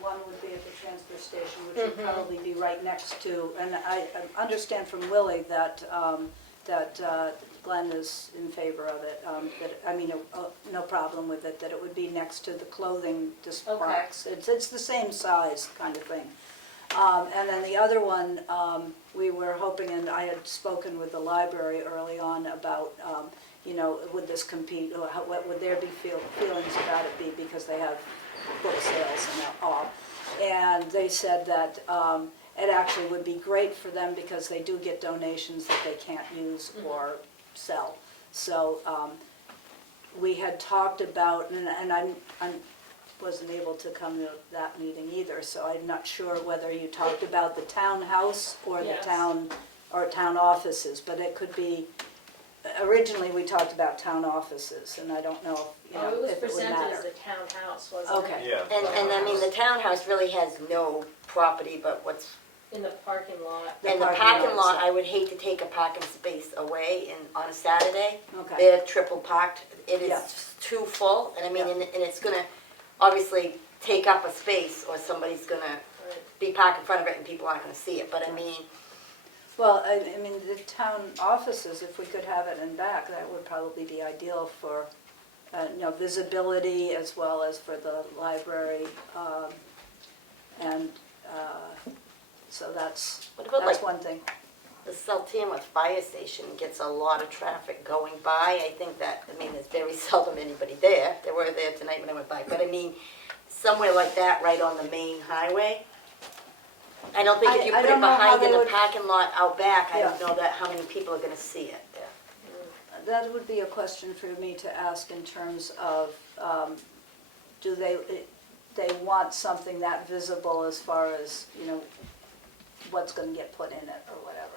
One would be at the transfer station, which would Mhm. probably be right next to, and I understand from Willie that, Glenn is in favor of it, no problem with it, that it would be next to the clothing box. It's the same size kind of thing. And then the other one, we were hoping, and I had spoken with the library early on about, would this compete, or what would their feelings about it be, because they have book sales and all. And they said that it actually would be great for them because they do get donations that they can't use or sell. So we had talked about, and I wasn't able to come to that meeting either, so I'm not sure whether you talked about the townhouse or the Yes. town offices, but it could be, originally we talked about town offices, and I don't know if, Oh, it was if it would presented as matter. the townhouse, wasn't it? Okay. Yeah. And I mean, the townhouse really has no property but what's In the parking lot. in the parking parking lot, lot. I would hate to take a parking space away on a Saturday. Okay. They're triple parked. It is Yeah. too full, and I mean, Yeah. and it's gonna obviously take up a space, or somebody's gonna be parked in front of it and people aren't gonna see it, but I mean, Well, I mean, the town offices, if we could have it in back, that would probably be ideal for, visibility as well as for the library. And so that's what about like one thing. the Tamworth Fire Station gets a lot of traffic going by. I think that, I mean, there's very seldom anybody there. They were there tonight when I went by, but I mean, somewhere like that, right on the main highway. I don't think if you I put it don't know how behind in they the would- parking lot out back, I don't Yeah. know that how many people are gonna see it there. That would be a question for me to ask in terms of, do they want something that visible as far as, what's gonna get put in it or whatever.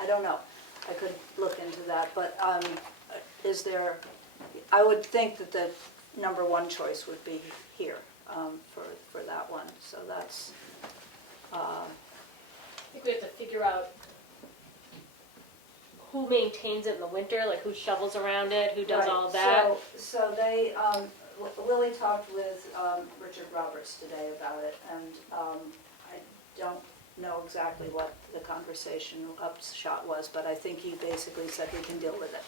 I don't know. I could look into that, but I would think that the number 1 choice would be here for that one, so that's, I think we have to figure out who maintains it in the winter, like who shovels around it, who does Right, all of that. So they, Willie talked with Richard Roberts today about it, and don't know exactly what the conversation upshot was, but I think he basically said we can deal with it,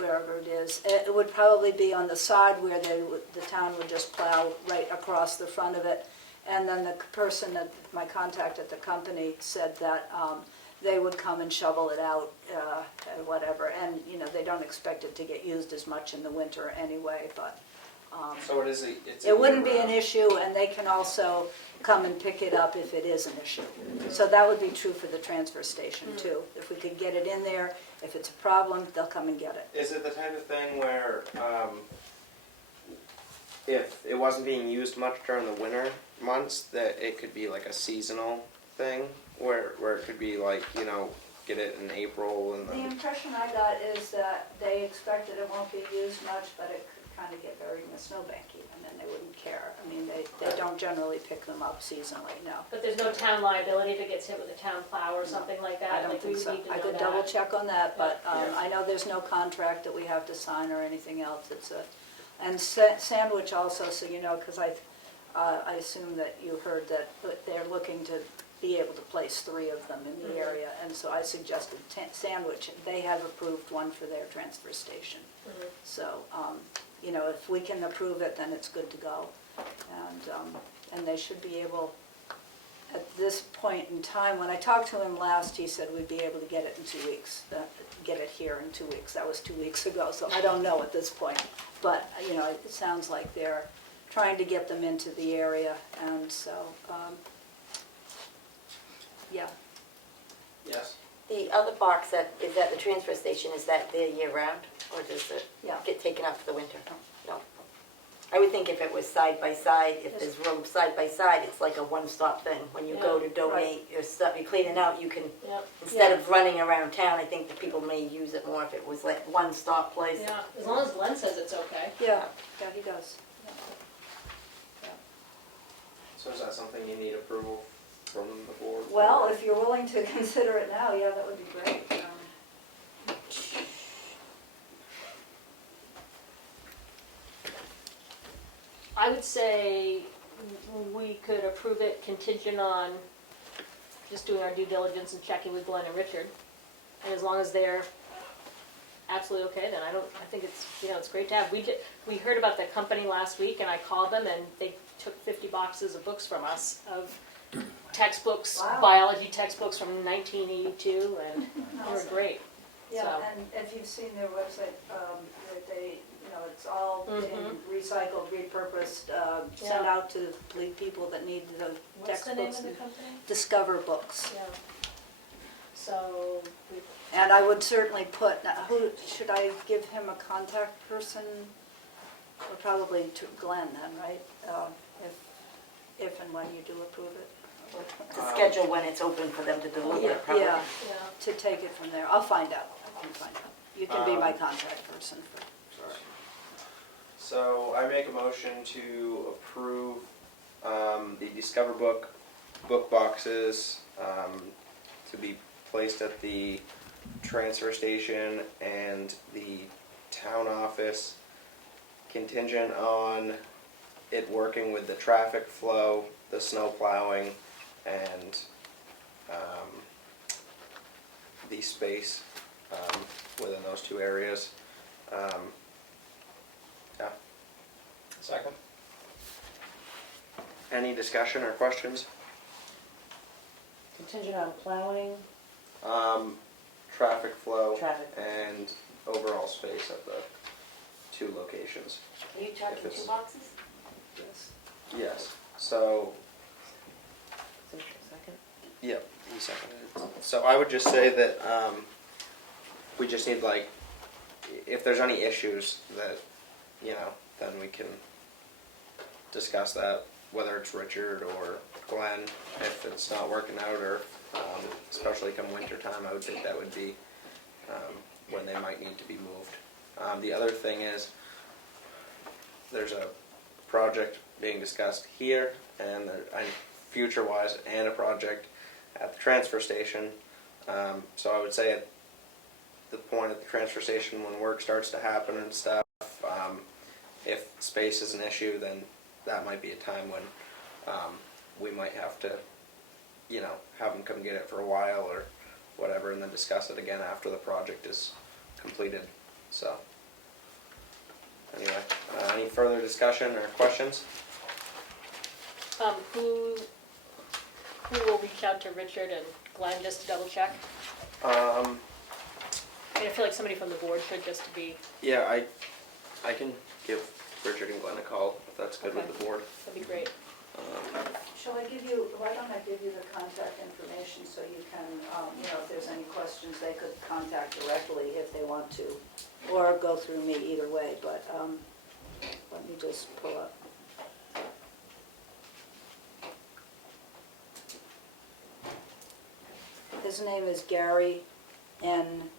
wherever it is. It would probably be on the side where the town would just plow right across the front of it. And then the person, my contact at the company said that they would come and shovel it out, whatever. And, you know, they don't expect it to get used as much in the winter anyway, but So it is it's it wouldn't be an year-round. issue, and they can also come and pick it up if it is an issue. So that would be true for the transfer station too. If we could get it in there, if it's a problem, they'll come and get it. Is it the type of thing where if it wasn't being used much during the winter months, that it could be like a seasonal thing, where it could be like, you know, get it in April and The then... impression I got is that they expect that it won't be used much, but it could kind of get buried in the snowbank even, and they wouldn't care. I mean, they don't generally pick them up seasonally, no. But there's no town liability if it gets hit with a town plow or something like that? I don't Like, we think would so. need to I know could that. double check on that, but Yeah. I know there's no contract that we have to sign or anything else. It's a, and Sandwich also, so you know, because I assume that you heard that they're looking to be able to place 3 of them in the area, and so I suggested Sandwich. They have approved one for their transfer station. So, you know, if we can approve it, then it's good to go. And they should be able, at this point in time, when I talked to him last, he said we'd be able to get it in 2 weeks, get it here in 2 weeks. That was 2 weeks ago, so I don't know at this point. But, you know, it sounds like they're trying to get them into the area, and so, yeah. Yes. The other box that is at the transfer station, is that there year-round, or does it Yeah. get taken up for the winter? No. I would think if it was side by side, if there's room side by side, it's like a one-stop thing. When you go to donate your stuff, you're cleaning out, you can, Yep. instead of running around town, I think the people may use it more if it was like one-stop place. Yeah, as long as Glenn says it's okay. Yeah, he does. So is that something you need approval from the board? Well, if you're willing to consider it now, yeah, that would be great. I would say we could approve it contingent on just doing our due diligence and checking with Glenn and Richard. And as long as they're absolutely okay, then I think it's, you know, it's great to have. We heard about the company last week, and I called them, and they took 50 boxes of books from us, of textbooks, Wow. biology textbooks from 1982, and they were Awesome. great. Yeah, So- and if you've seen their website, that they, you know, it's all getting recycled, repurposed, sent Yeah. out to people that need the What's the name textbooks. of the and company? Discover Books. Yeah. So, And I would certainly put, who, should I give him a contact person? Or probably to Glenn then, right? If and when you do approve it. To schedule when it's open for them to deliver it, probably. Yeah, yeah. to take it from there. I'll find out. I can find out. You can be my contact person for. So I make a motion to approve the Discover book boxes to be placed at the transfer station and the town office, contingent on it working with the traffic flow, the snow plowing, and the space within those 2 areas. Yeah. Second? Any discussion or questions? Contingent on plowing, Traffic flow traffic. and overall space at the 2 locations. Are you talking If it's- 2 boxes? Yes. Yes. So, Second. yep, he seconded it. So I would just say that we just need, like, if there's any issues that, you know, then we can discuss that, whether it's Richard or Glenn, if it's not working out, or especially come winter time, I would think that would be when they might need to be moved. The other thing is, there's a project being discussed here, and future-wise, and a project at the transfer station. So I would say at the point at the transfer station when work starts to happen and stuff, if space is an issue, then that might be a time when we might have to you know, have them come get it for a while or whatever, and then discuss it again after the project is completed. So, anyway, any further discussion or questions? Who will reach out to Richard and Glenn just to double check? I mean, I feel like somebody from the board should, just to be, Yeah, I can give Richard and Glenn a call if that's good with the board. that'd be great. Shall I give you, why don't I give you the contact information so you can, you know, if there's any questions, they could contact directly if they want to, or go through me, either way, but let me just pull up. His name is Gary, Parenteau.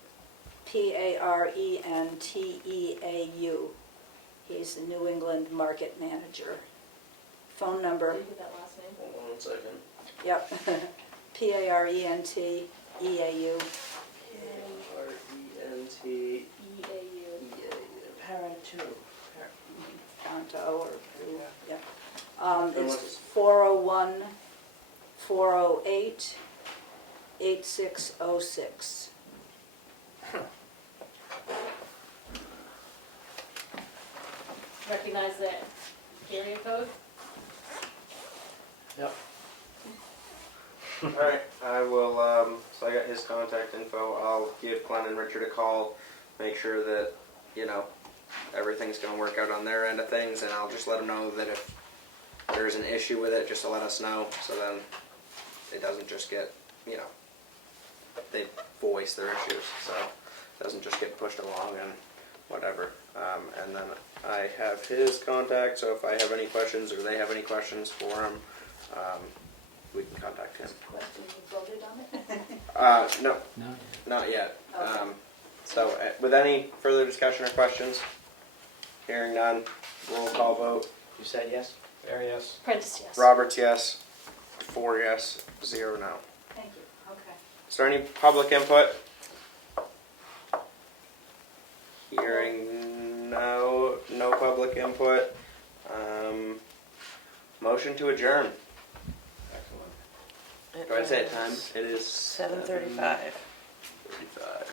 He's the New England Market Manager. Phone number, Did you get that last name? Hold on 1 second. yep, Parenteau. R-E-N-T. EAU. Parenteau or, yep. And It's what's- 401-408-8606. Recognize that area code? Yep. Alright, I will, so I got his contact info. I'll give Glenn and Richard a call, make sure that, you know, everything's gonna work out on their end of things, and I'll just let them know that if there's an issue with it, just to let us know, so then it doesn't just get, you know, they voice their issues, so it doesn't just get pushed along and whatever. And then I have his contact, so if I have any questions or they have any questions for him, we can contact him. Question, you voted on it? No, No, not yet. Okay. So with any further discussion or questions, hearing none, roll call vote. You said yes? There, yes. Prentice, yes. Roberts, yes. 4 yes, 0 no. Thank you, okay. Is there any public input? Hearing no public input. Motion to adjourn. Do I say it time? It is 7:35. 35.